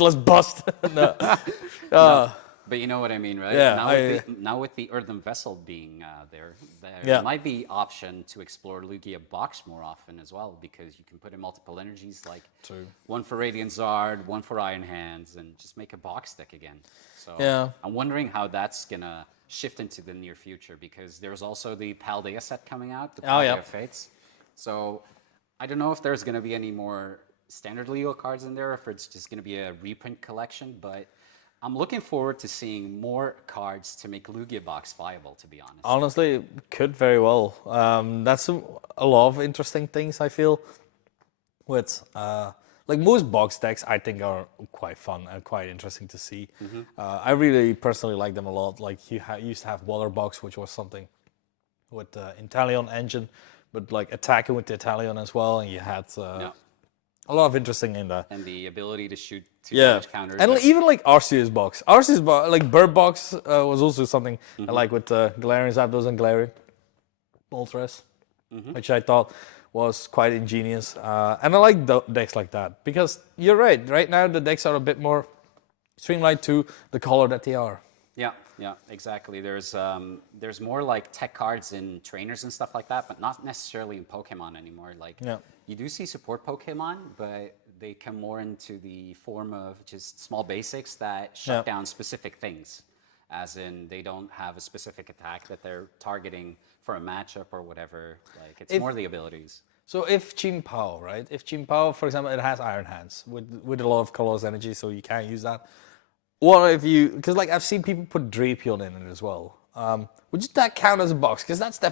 less bust. No. But you know what I mean, right? Yeah, Now with the Earthen Vessel being there might be option to explore Lugia box more often as well, because you can put in multiple energies, like one for Radiant Zard, one for Iron Hands, and just make a box deck again. So I'm wondering how that's gonna shift into the near future, because there's also the Paldea set coming out, the Paldea Fates. So I don't know if there's gonna be any more standard Leo cards in there, if it's just gonna be a reprint collection, but I'm looking forward to seeing more cards to make Lugia box viable, to be honest. Honestly, it could very well. That's a lot of interesting things, I feel. With like most box decks, I think are quite fun and quite interesting to see. I really personally like them a lot. Like you used to have Water Box, which was something with the Inteleon engine, but like attacking with the Inteleon as well, and you had a lot of interesting in that. And the ability to shoot two damage counters. And even like Arceus box. Like Bird Box was also something I like with Galarian Zapdos and Galarian. Boltres, which I thought was quite ingenious. And I like decks like that because you're right. Right now the decks are a bit more streamlined to the color that they are. Yeah, yeah, exactly. There's more like tech cards in trainers and stuff like that, but not necessarily in Pokemon anymore. Like you do see support Pokemon, but they come more into the form of just small basics that shut down specific things. As in, they don't have a specific attack that they're targeting for a matchup or whatever. Like it's more the abilities. So if Chin Pao, right? If Chin Pao, for example, it has Iron Hands with a lot of colorless energy, so you can't use that. What if you? Because like I've seen people put Drapion in it as well. Would that count as a box? Because that's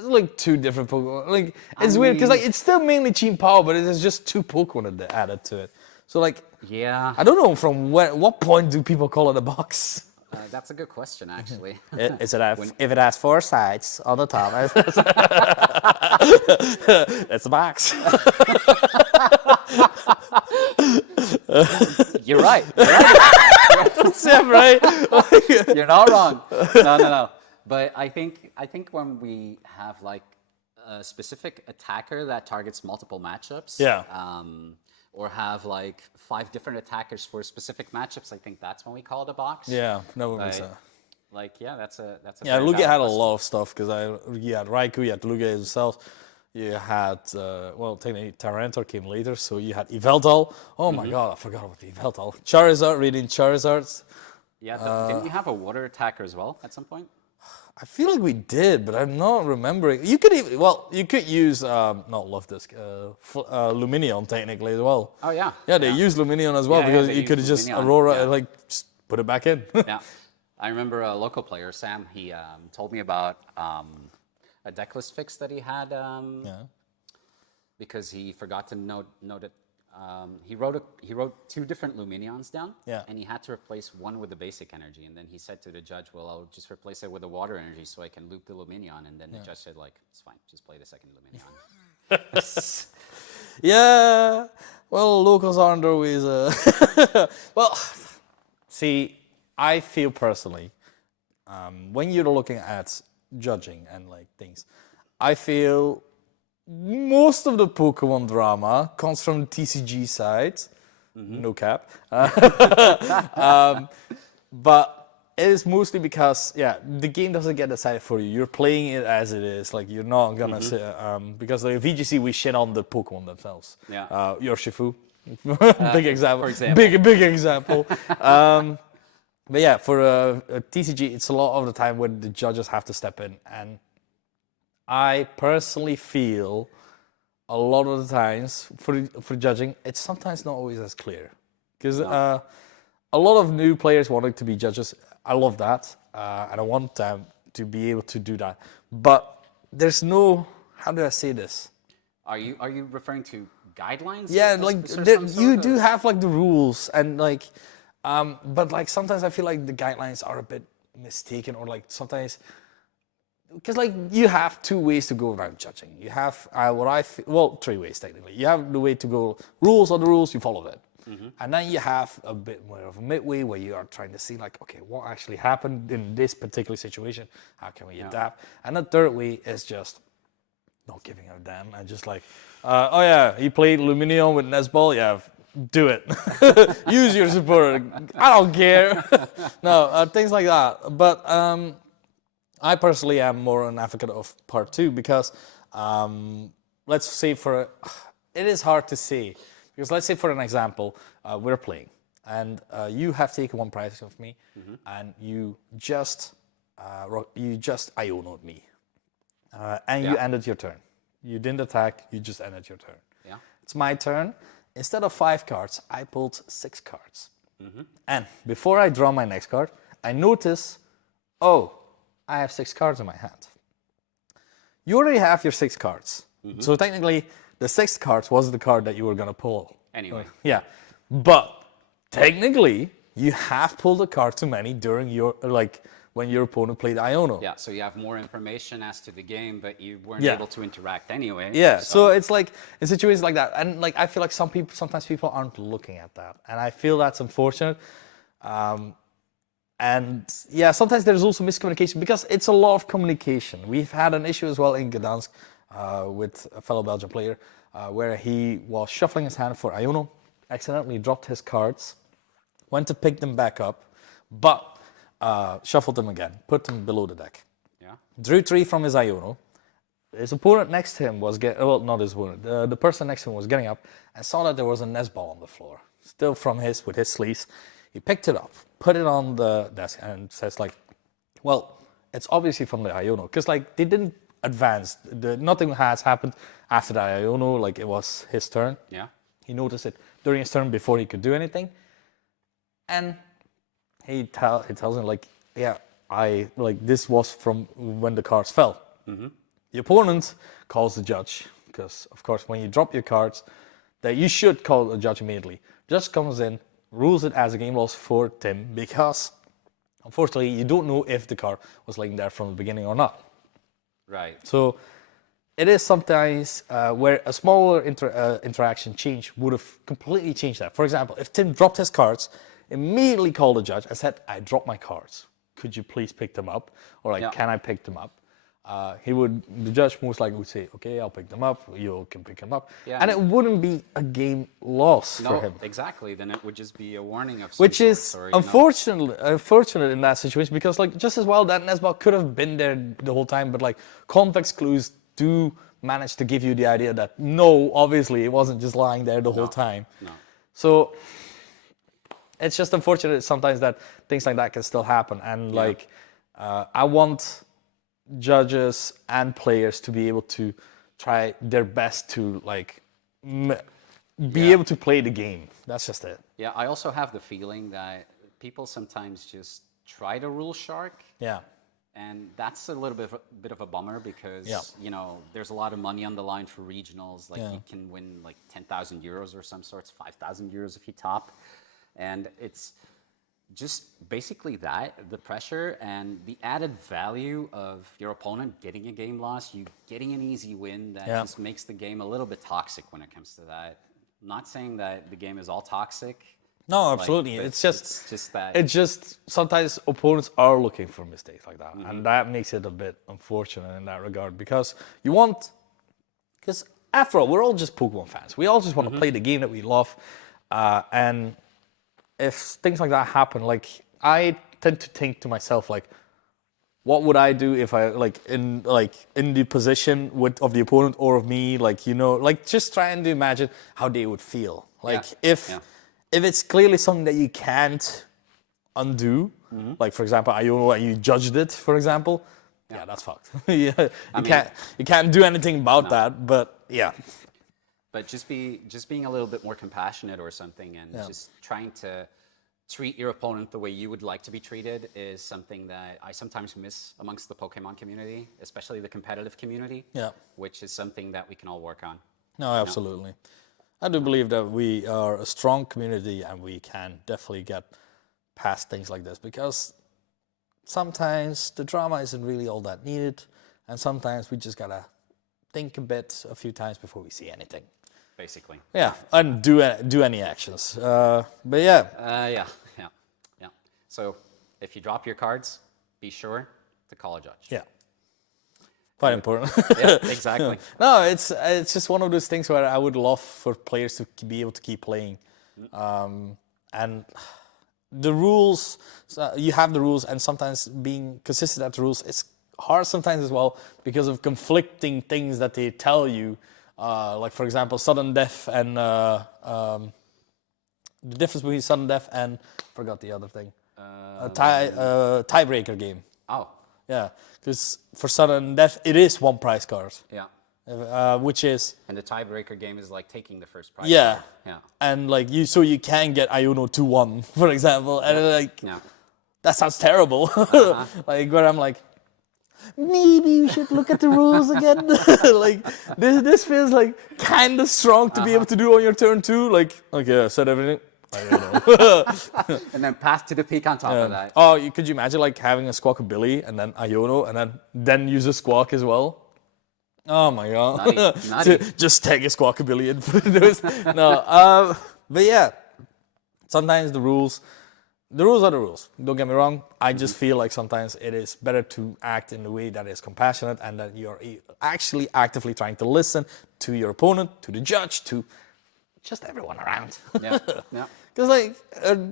like two different Pokemon. Like it's weird because like it's still mainly Chin Pao, but it's just two Pokemon added to it. So like I don't know from what point do people call it a box? That's a good question, actually. If it has 4 sides on the top, it's a box. You're right. That's it, right? You're not wrong. No. But I think when we have like a specific attacker that targets multiple matchups, or have like 5 different attackers for specific matchups, I think that's when we call it a box. Yeah, no, that's like that's a Lugia had a lot of stuff because you had Raikou, you had Lugia himself, you had technically Tyranitar came later, so you had Yveltal. Oh my god, I forgot about the Yveltal. Charizard, reading Charizards. Yeah, didn't you have a water attacker as well at some point? I feel like we did, but I'm not remembering. You could use not Loftisk, Luminion technically as well. Oh yeah. Yeah, they use Luminion as well because you could just Aurora just put it back in. Yeah, I remember a local player, Sam. He told me about a decklist fix that he had because he forgot to note it. He wrote 2 different Luminions down, and he had to replace one with the basic energy. And then he said to the judge, "Well, I'll just replace it with the water energy so I can loop the Luminion." And then the judge said, "Like, it's fine, just play the second Luminion." Yeah, well, locals aren't always. Well, see, I feel personally, when you're looking at judging and like things, I feel. Most of the Pokemon drama comes from the TCG side, no cap. But it is mostly because, the game doesn't get decided for you. You're playing it as it is. Like, you're not gonna say, because like VGC, we shit on the Pokemon themselves. Yeah. Urshifu, big example. For example. Big example. But yeah, for a TCG, it's a lot of the time where the judges have to step in, and I personally feel a lot of the times for judging, it's sometimes not always as clear. Because a lot of new players wanting to be judges, I love that, and I want them to be able to do that. But there's no, how do I say this? Are you referring to guidelines? Yeah, like you do have like the rules and like, but like sometimes I feel like the guidelines are a bit mistaken, or like sometimes. Because like you have 2 ways to go around judging. You have 3 ways technically. You have the way to go, rules are the rules, you follow that. And then you have a bit more of a midway where you are trying to see like, okay, what actually happened in this particular situation? How can we adapt? And the 3rd way is just not giving a damn and just like, oh yeah, he played Luminion with Nesball, yeah, do it. Use your support. I don't care. No, things like that. But I personally am more an advocate of part 2 because let's say it is hard to say, because let's say for an example, we're playing and you have taken 1 prize of me and you just Iono'd me and you ended your turn. You didn't attack, you just ended your turn. Yeah. It's my turn. Instead of 5 cards, I pulled 6 cards. And before I draw my next card, I notice, I have 6 cards in my hand. You already have your 6 cards. So technically, the 6th card was the card that you were going to pull. Anyway. Yeah. But technically, you have pulled a card too many during your, like, when your opponent played Iono. Yeah, so you have more information as to the game, but you weren't able to interact anyway. Yeah, so it's like, in situations like that, and like, I feel like sometimes people aren't looking at that. And I feel that's unfortunate. And yeah, sometimes there's also miscommunication because it's a lot of communication. We've had an issue as well in Gdansk with a fellow Belgian player where he was shuffling his hand for Iono, accidentally dropped his cards, went to pick them back up, but shuffled them again, put them below the deck. Yeah. Drew 3 from his Iono. His opponent next to him was well, not his opponent. The person next to him was getting up and saw that there was a nest ball on the floor, still from with his sleeves. He picked it up, put it on the desk, and says like, "Well, it's obviously from the Iono, because like they didn't advance. Nothing has happened after the Iono. Like it was his turn. Yeah. He noticed it during his turn before he could do anything, and he tells him like, yeah, this was from when the cards fell." Mm-hmm. The opponent calls the judge, because of course when you drop your cards, that you should call the judge immediately. Judge comes in, rules it as a game loss for Tim, because unfortunately you don't know if the card was laying there from the beginning or not. Right. So it is sometimes where a smaller interaction change would have completely changed that. For example, if Tim dropped his cards, immediately called the judge and said, "I dropped my cards. Could you please pick them up?" Or like, "Can I pick them up?" The judge most likely would say, "Okay, I'll pick them up. You can pick them up." Yeah, and it wouldn't be a game loss for him. Exactly. Then it would just be a warning of some Which is sorts, or, unfortunate in that situation, because like just as well that Nesball could have been there the whole time, but like context clues do manage to give you the idea that no, obviously it wasn't just lying there the whole time. No. So it's just unfortunate sometimes that things like that can still happen, and like I want judges and players to be able to try their best to like be able to play the game. That's just it. Yeah, I also have the feeling that people sometimes just try to rule shark. Yeah. And that's a little bit of a bummer, because you know, there's a lot of money on the line for regionals. Like you can win like 10,000 euros or some sorts, 5,000 euros if you top, and it's just basically that, the pressure and the added value of your opponent getting a game loss, you getting an easy win, that just makes the game a little bit toxic when it comes to that. Not saying that the game is all toxic. No, absolutely. Like, it's just that. It's just sometimes opponents are looking for mistakes like that, and that makes it a bit unfortunate in that regard, because because after all, we're all just Pokemon fans. We all just want to play the game that we love, and if things like that happen, like I tend to think to myself, like, what would I do if I in the position of the opponent or of me, like, you know, like just trying to imagine how they would feel, like if it's clearly something that you can't undo, like for example, you judged it, for example, that's fucked. You can't do anything about that, but But just being a little bit more compassionate or something, and just trying to treat your opponent the way you would like to be treated is something that I sometimes miss amongst the Pokemon community, especially the competitive community, which is something that we can all work on. No, absolutely. I do believe that we are a strong community and we can definitely get past things like this, because sometimes the drama isn't really all that needed, and sometimes we just gotta think a few times before we see anything. Basically. Yeah, and do any actions. But yeah. So if you drop your cards, be sure to call a judge. Yeah. Quite important. Yeah, exactly. No, it's just one of those things where I would love for players to be able to keep playing. And the rules, you have the rules, and sometimes being consistent at the rules is hard sometimes as well, because of conflicting things that they tell you. Like for example, sudden death and the difference between sudden death and forgot the other thing. Tiebreaker game. Oh. Yeah, because for sudden death it is one prize card. Yeah. Which is. And the tiebreaker game is like taking the first prize. Yeah. Card. Yeah. And like you can get Iono 2-1, for example, and like that sounds terrible. Like where I'm like, maybe you should look at the rules again. Like this feels like kind of strong to be able to do on your turn too. Like, okay, I said everything. And then pass to the peak on top of that. Oh, could you imagine like having a Squawkabilly and then Iono and then use a Squawk as well? Oh my god! Naughty. Just take a Squawkabilly and put it in. No, but yeah, sometimes the rules the rules are the rules. Don't get me wrong. I just feel like sometimes it is better to act in a way that is compassionate and that you're actually actively trying to listen to your opponent, to the judge, to just everyone around. Yeah, yeah. Because like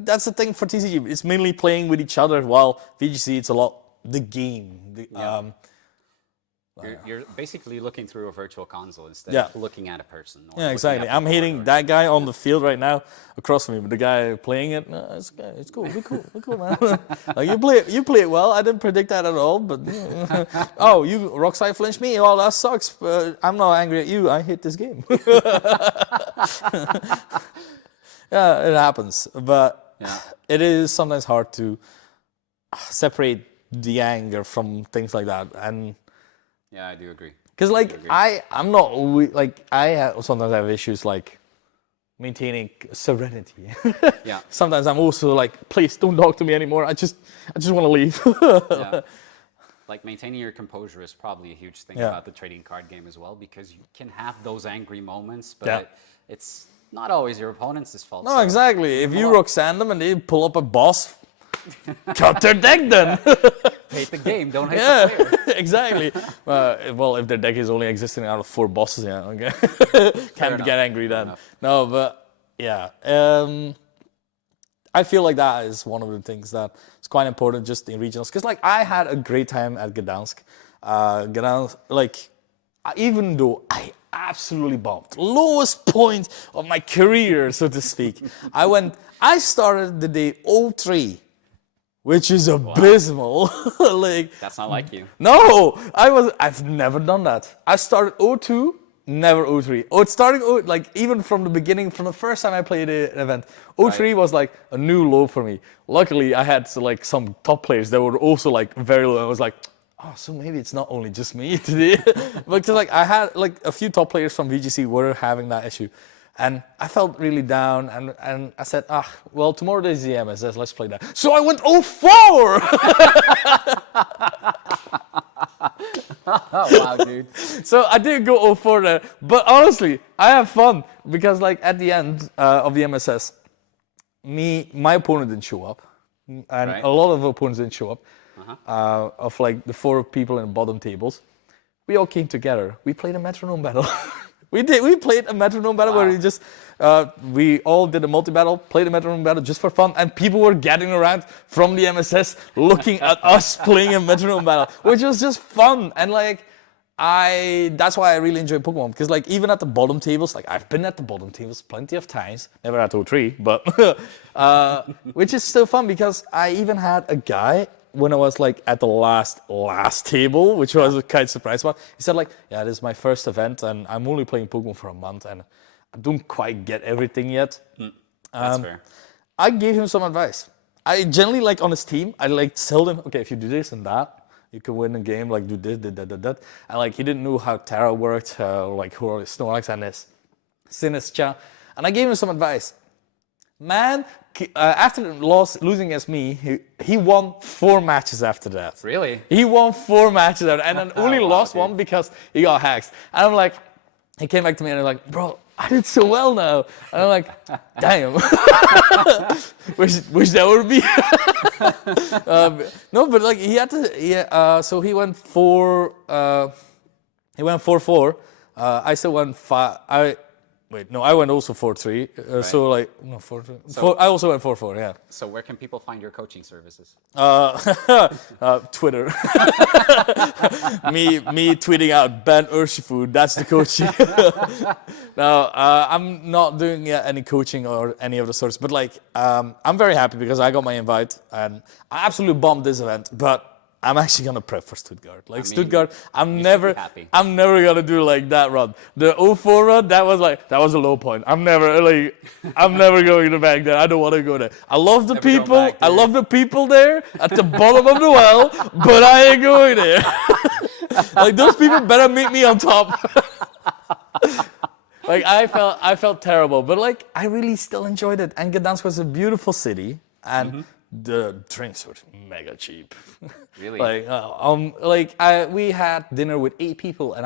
that's the thing for TCG. It's mainly playing with each other. While VGC, it's a lot the game. You're basically looking through a virtual console instead Yeah. of looking at a person. Or Yeah, looking exactly. at the I'm board hitting or- that guy on the field right now across from me, but the guy playing it, no, it's okay. It's cool. We're cool, man. Like you play it well. I didn't predict that at all, but oh, you Rockside flinched me. Oh, that sucks. I'm not angry at you. I hate this game. Yeah, it happens, but Yeah. it is sometimes hard to separate the anger from things like that, and Yeah, I do agree. because like I'm not like sometimes have issues like maintaining serenity. Yeah. Sometimes I'm also like, please don't talk to me anymore. I just want to leave. Yeah. Like maintaining your composure is probably a huge thing Yeah. about the trading card game as well, because you can have those angry moments, but Yeah. it's not always your opponent's fault. No, so- exactly. If you Roxanne them and they pull up a boss, cut their deck then. Hate the game, don't hate Yeah, the player. exactly. Well, if their deck is only existing out of 4 bosses, yeah, okay. Can't enough, get angry fair then. enough. No, but yeah. I feel like that is one of the things that is quite important just in regionals. Because like I had a great time at Gdansk. Gdansk, like even though I absolutely bombed, lowest point of my career, so to speak. I started the day 0-3, which is abysmal. Like That's not like you. no, I've never done that. I started 0-2, never 0-3. Oh, it started like even from the beginning, from the first time I played an event, 0-3 was like a new low for me. Luckily, I had like some top players that were also like very low. I was like, oh, so maybe it's not only just me today. Because like I had like a few top players from VGC were having that issue. And I felt really down, and I said, well, tomorrow there's the MSS, let's play that. So I went 0-4! Oh, wow, dude. So I did go 0-4 there, but honestly, I have fun, because like at the end of the MSS, my opponent didn't show up, and Right. a lot of opponents didn't show up, of like the 4 people in the bottom tables. We all came together, we played a metronome battle. We played a metronome battle where we all did a multi-battle, played a metronome battle just for fun, and people were gathering around from the MSS looking at us playing a metronome battle, which was just fun. And like, that's why I really enjoy Pokemon, because like even at the bottom tables, like I've been at the bottom tables plenty of times, never at 0-3, but which is still fun, because I even had a guy when I was like at the last table, which was a kind surprise one. He said like, yeah, this is my first event and I'm only playing Pokemon for a month and I don't quite get everything yet. That's fair. I gave him some advice. I generally like on his team, I like tell him, okay, if you do this and that, you can win a game, like do this, that. And like he didn't know how Terra worked, or like who are Snorlax and his Sinistcha. And I gave him some advice. Man, after losing against me, he won 4 matches after that. Really? He won 4 matches after, and then only Wow, lost dude. 1 because he got hacked. And I'm like, he came back to me and I'm like, bro, I did so well now. And I'm like, damn. wish that would be. No, but like he had to. So he went 4. He went 4-4. I still went 5. I went also 4-3. So like no 4-3. I also went 4-4. Yeah. So where can people find your coaching services? Twitter. me tweeting out ban Urshifu. That's the coaching. No, I'm not doing any coaching or any of the sorts. But like, I'm very happy because I got my invite and I absolutely bombed this event. But I'm actually gonna prep for Stuttgart. Like Stuttgart, I'm never gonna do like that run. The 0-4 run, that was a low point. I'm never going to back there. I don't want to go there. I love the Never going people. back I there. love the people there at the bottom of the well, but I ain't going there. Like those people better meet me on top. Like I felt terrible, but like I really still enjoyed it. And Gdansk was a beautiful city, and the drinks were mega cheap. Really? We had dinner with 8 people, and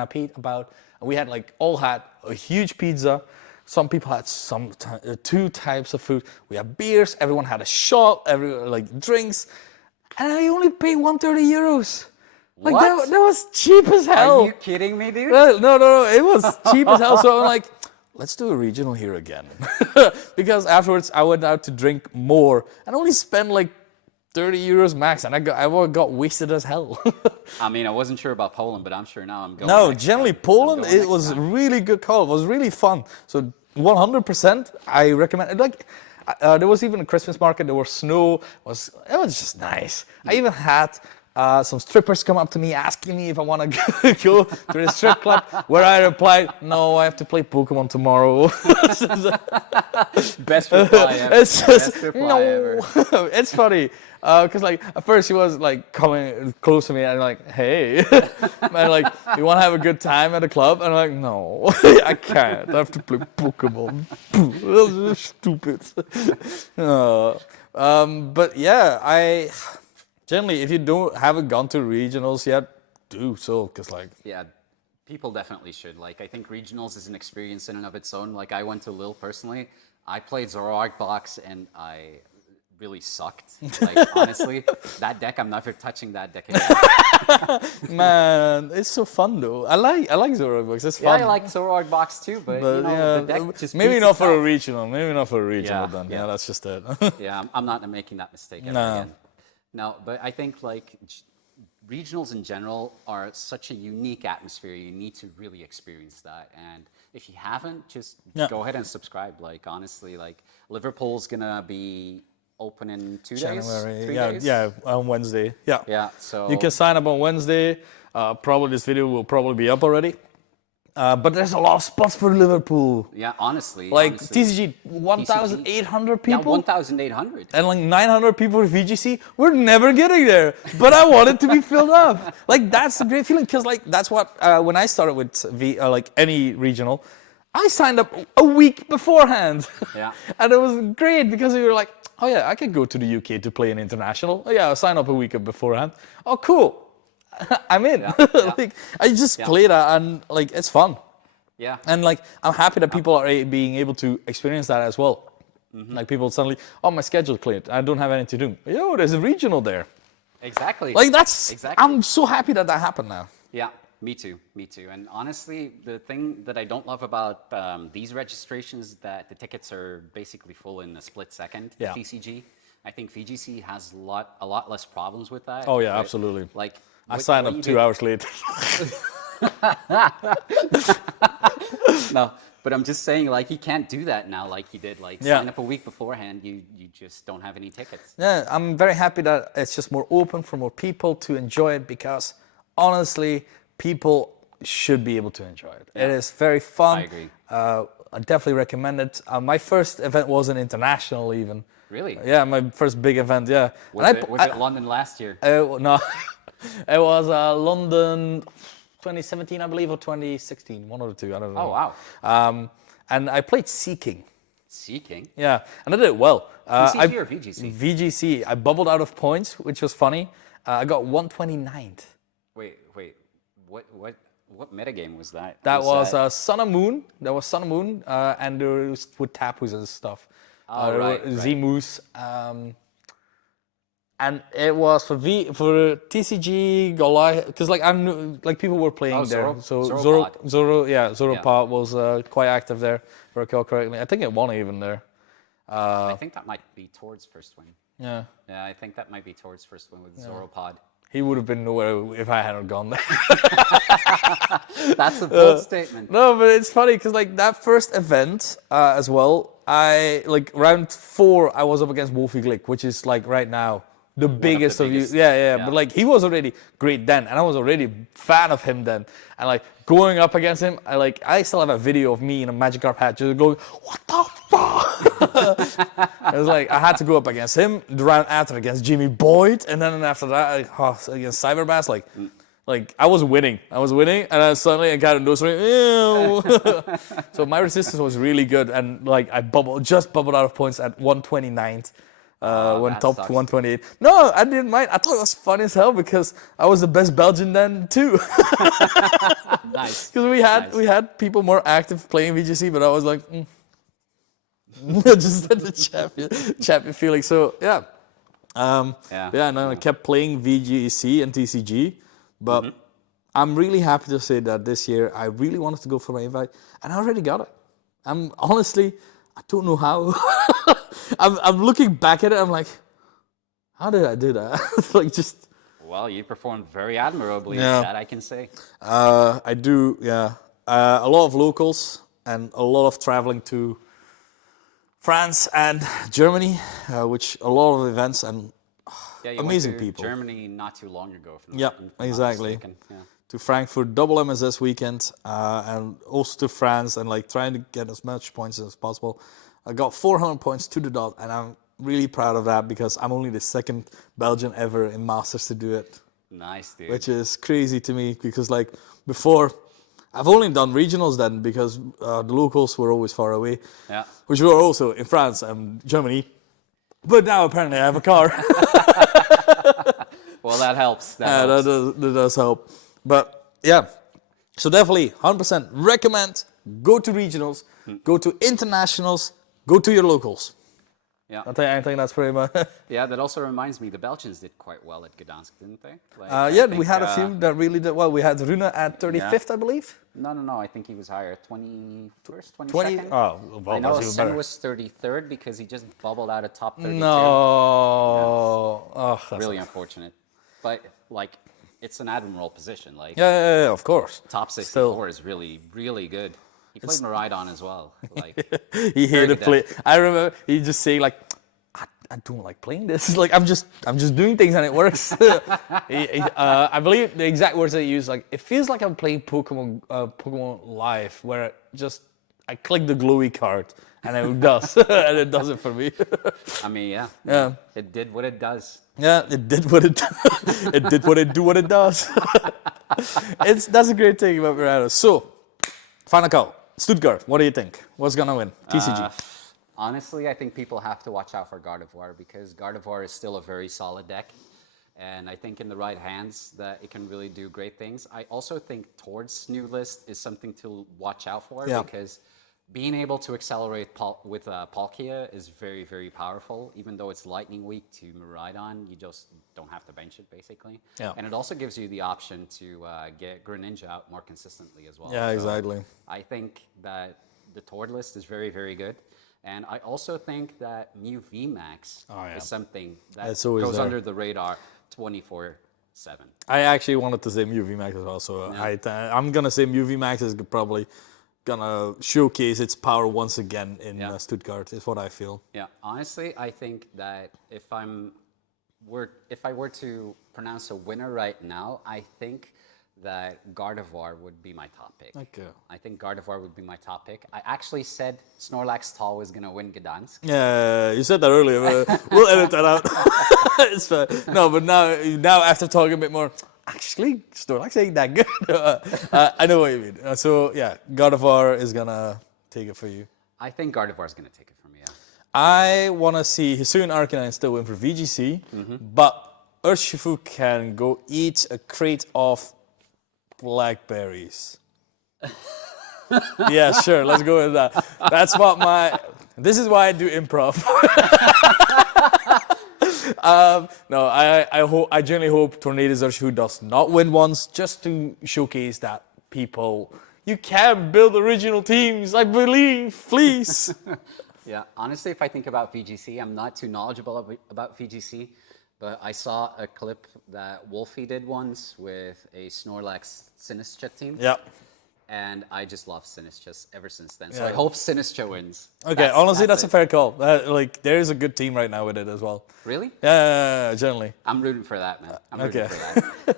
we had all had a huge pizza, Some people had two types of food. We had beers. Everyone had a shot. Like drinks, and I only paid 130 euros. Like What? that was cheap as hell. Are you kidding me, dude? No, it was cheap as hell. So I'm like, let's do a regional here again. Because afterwards I went out to drink more and only spent like 30 euros max, and I got wasted as hell. I mean, I wasn't sure about Poland, but I'm sure now I'm going. No, generally Poland, it was really good call. It was really fun. So 100% I recommend it. Like, there was even a Christmas market, there was snow, it was just nice. I even had some strippers come up to me asking me if I want to go to the strip club, where I replied, no, I have to play Pokemon tomorrow. Best reply ever. It's just, Best reply no. ever. It's funny, because like at first he was like coming close to me and like, hey, and like, you want to have a good time at the club? And I'm like, no, I can't. I have to play Pokemon. That's stupid. But yeah, generally, if you haven't gone to regionals yet, do so, because like... Yeah, people definitely should. Like, I think regionals is an experience in and of its own. Like, I went to Lille personally. I played Zoroark Box, and I really sucked. Like, honestly, that deck, I'm never touching that deck again. Man, it's so fun though. I like Zoroark Box. It's fun. Yeah, I like Zoroark Box too, but you know, the deck just maybe beats not for a itself. regional. Maybe not for a regional then. Yeah. Yeah, that's just it. Yeah, I'm not making that mistake ever No. again. No, but I think like regionals in general are such a unique atmosphere. You need to really experience that. And if you haven't, just go ahead and subscribe. Like, honestly, like Liverpool's gonna be open in 2 days, 3 days. Yeah, on Wednesday. Yeah. Yeah, so You can sign up on Wednesday. Probably this video will probably be up already. But there's a lot of spots for Liverpool. yeah, honestly, Like honestly, TCG, 1,800 yeah, people. 1,800. And like 900 people with VGC, we're never getting there. But I want it to be filled up. Like, that's a great feeling, because like that's what when I started with like any regional, I signed up a week beforehand. Yeah. And it was great because you were like, oh yeah, I can go to the UK to play an international. Oh yeah, I'll sign up a week beforehand. Oh cool, I'm in. Yeah. Like, I just play that, and like it's fun. Yeah. And like, I'm happy that people are being able to experience that as well. Like, people suddenly, oh, my schedule's cleared, I don't have anything to do. Yo, there's a regional there. Exactly. Like, that's, Exactly. I'm so happy that happened now. Yeah, me too, me too. And honestly, the thing that I don't love about these registrations is that the tickets are basically full in a split second. Yeah. TCG. I think VGC has a lot less problems with that. Oh yeah, right? absolutely. Like, I signed up 2 hours late. No, but I'm just saying, like, you can't do that now like you did. Like, Yeah. sign up a week beforehand, you just don't have any tickets. Yeah, I'm very happy that it's just more open for more people to enjoy it, because honestly, people should be able to enjoy it. It is very fun. I agree. I definitely recommend it. My first event wasn't international even. Really? Yeah, my first big event, yeah. Was it London last year? No, it was London 2017, I believe, or 2016, one of the two, I don't know. Oh, wow. And I played Seeking. Seeking? Yeah, and I did it well. TCG or VGC? VGC. I bubbled out of points, which was funny. I got 129th. Wait. What metagame was that? That was Sun and Moon. That was Sun and Moon, and there was with Tapus and stuff. Oh, right. Z-Moose. And it was for TCG Goliath, because like I knew, like people were playing there. Zoro? So Zoropod. Zoropod was quite active there, if I recall correctly. I think it won even there. I think that might be Tord's first win. Yeah. Yeah, I think that might be Tord's first win with Zoropod. He would have been nowhere if I hadn't gone there. That's a bold statement. No, but it's funny because like that first event as well, I like round 4 I was up against Wolfie Glick, which is like right now the biggest of you. Yeah. But like he was already great then, and I was already a fan of him then. And like going up against him, I still have a video of me in a Magikarp hat just going, what the fuck? It was like I had to go up against him, the round after against Jimmy Boyd, and then after that against Cyberbass, like I was winning, and then suddenly I got a nose ring. Ew. So my resistance was really good, and like I just bubbled out of points at 129th. Went top sucks. to 128. No, I didn't mind. I thought it was fun as hell because I was the best Belgian then too. Nice. Because we had people more active playing VGC, but I was like, Just the champion feeling. So yeah. And then I kept playing VGC and TCG, but I'm really happy to say that this year I really wanted to go for my invite, and I already got it. I'm honestly, I don't know how. I'm looking back at it. I'm like, how did I do that? Like just. Well, you performed very admirably. Yeah. That I can say. I do. Yeah. A lot of locals and a lot of traveling to France and Germany, which a lot of events and You amazing went to people. Germany not too long ago. If I'm Yeah, not- if I'm not exactly. mistaken. Yeah. To Frankfurt, double MSS weekend, and also to France, and like trying to get as much points as possible. I got 400 points to the dot, and I'm really proud of that because I'm only the second Belgian ever in Masters to do it. Nice, dude. Which is crazy to me because like before, I've only done regionals then because the locals were always far away, Yeah. which were also in France and Germany. But now apparently I have a car. Well, that helps. That does help. But yeah, so definitely 100% recommend, go to regionals, go to internationals, go to your locals. Yeah. I think that's pretty much. Yeah, that also reminds me, the Belgians did quite well at Gdansk, didn't they? Like, Yeah, I we think, had a few that really did well. We had Rune at 35th, I believe. No, I think he was higher. 21st, 22nd? 20? Oh, well, I know that's even Sen better. was 33rd because he just bubbled out of top 32. No. Oh, that's Really unfortunate. But, like, it's an admirable position. Like, Yeah, of course. top 64 Still. is really, really good. He played Maridon as well. Like, He hated good play. I remember he just saying like, I don't like playing this. Like I'm just doing things and it works. I believe the exact words that he used, like it feels like I'm playing Pokemon Live, where I click the glowy card and it does, and it does it for me. I mean, Yeah. It did what it does. Yeah, it did what it it did what it does. That's a great thing about Miranda. So, final call. Stuttgart, what do you think? What's gonna win? TCG. Honestly, I think people have to watch out for Gardevoir because Gardevoir is still a very solid deck. And I think in the right hands that it can really do great things. I also think Tord's new list is something to watch out for because being able to accelerate with Palkia is very, very powerful. Even though it's lightning weak to Miraidon, you just don't have to bench it basically. Yeah. And it also gives you the option to get Greninja out more consistently as well. Yeah, So exactly. I think that the Tord list is very, very good. And I also think that Mew VMAX is something that It's always goes there. under the radar 24/7. I actually wanted to say Mew VMAX as well, so I'm gonna say Mew VMAX is probably gonna showcase its power once again in Stuttgart. Is what I feel. Yeah, honestly, I think that if I were to pronounce a winner right now, I think that Gardevoir would be my top pick. Okay. I think Gardevoir would be my top pick. I actually said Snorlax Tall was going to win Gdansk. Yeah, you said that earlier. But we'll edit that out. It's fine. No, but now after talking a bit more, actually, Snorlax ain't that good. I know what you mean. So yeah, Gardevoir is gonna take it for you. I think Gardevoir is going to take it from me, yeah. I want to see Hisuian Arcanine still win for VGC, but Urshifu can go eat a crate of blackberries. Yeah, sure, let's go with that. That's what this is why I do improv. No, I genuinely hope Tornadus Urshifu does not win once, just to showcase that you can build original teams, I believe, please. Yeah, honestly, if I think about VGC, I'm not too knowledgeable about VGC, but I saw a clip that Wolfie did once with a Snorlax Sinistcha team. Yeah. And I just love Sinistcha ever since then. So I hope Sinistcha wins. Okay, honestly, that's a fair call. Like, there is a good team right now with it as well. Really? Yeah, generally. I'm rooting for that, man. I'm rooting for that.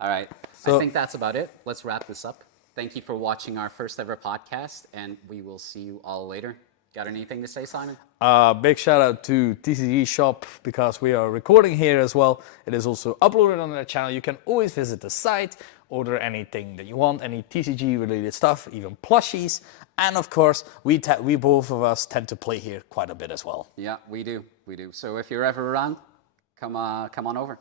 All right. I think that's about it. Let's wrap this up. Thank you for watching our first ever podcast, and we will see you all later. Got anything to say, Simon? Big shout out to TCGShop because we are recording here as well. It is also uploaded on their channel. You can always visit the site, order anything that you want, any TCG related stuff, even plushies. And of course, we both of us tend to play here quite a bit as well. Yeah, we do. So if you're ever around, come on over.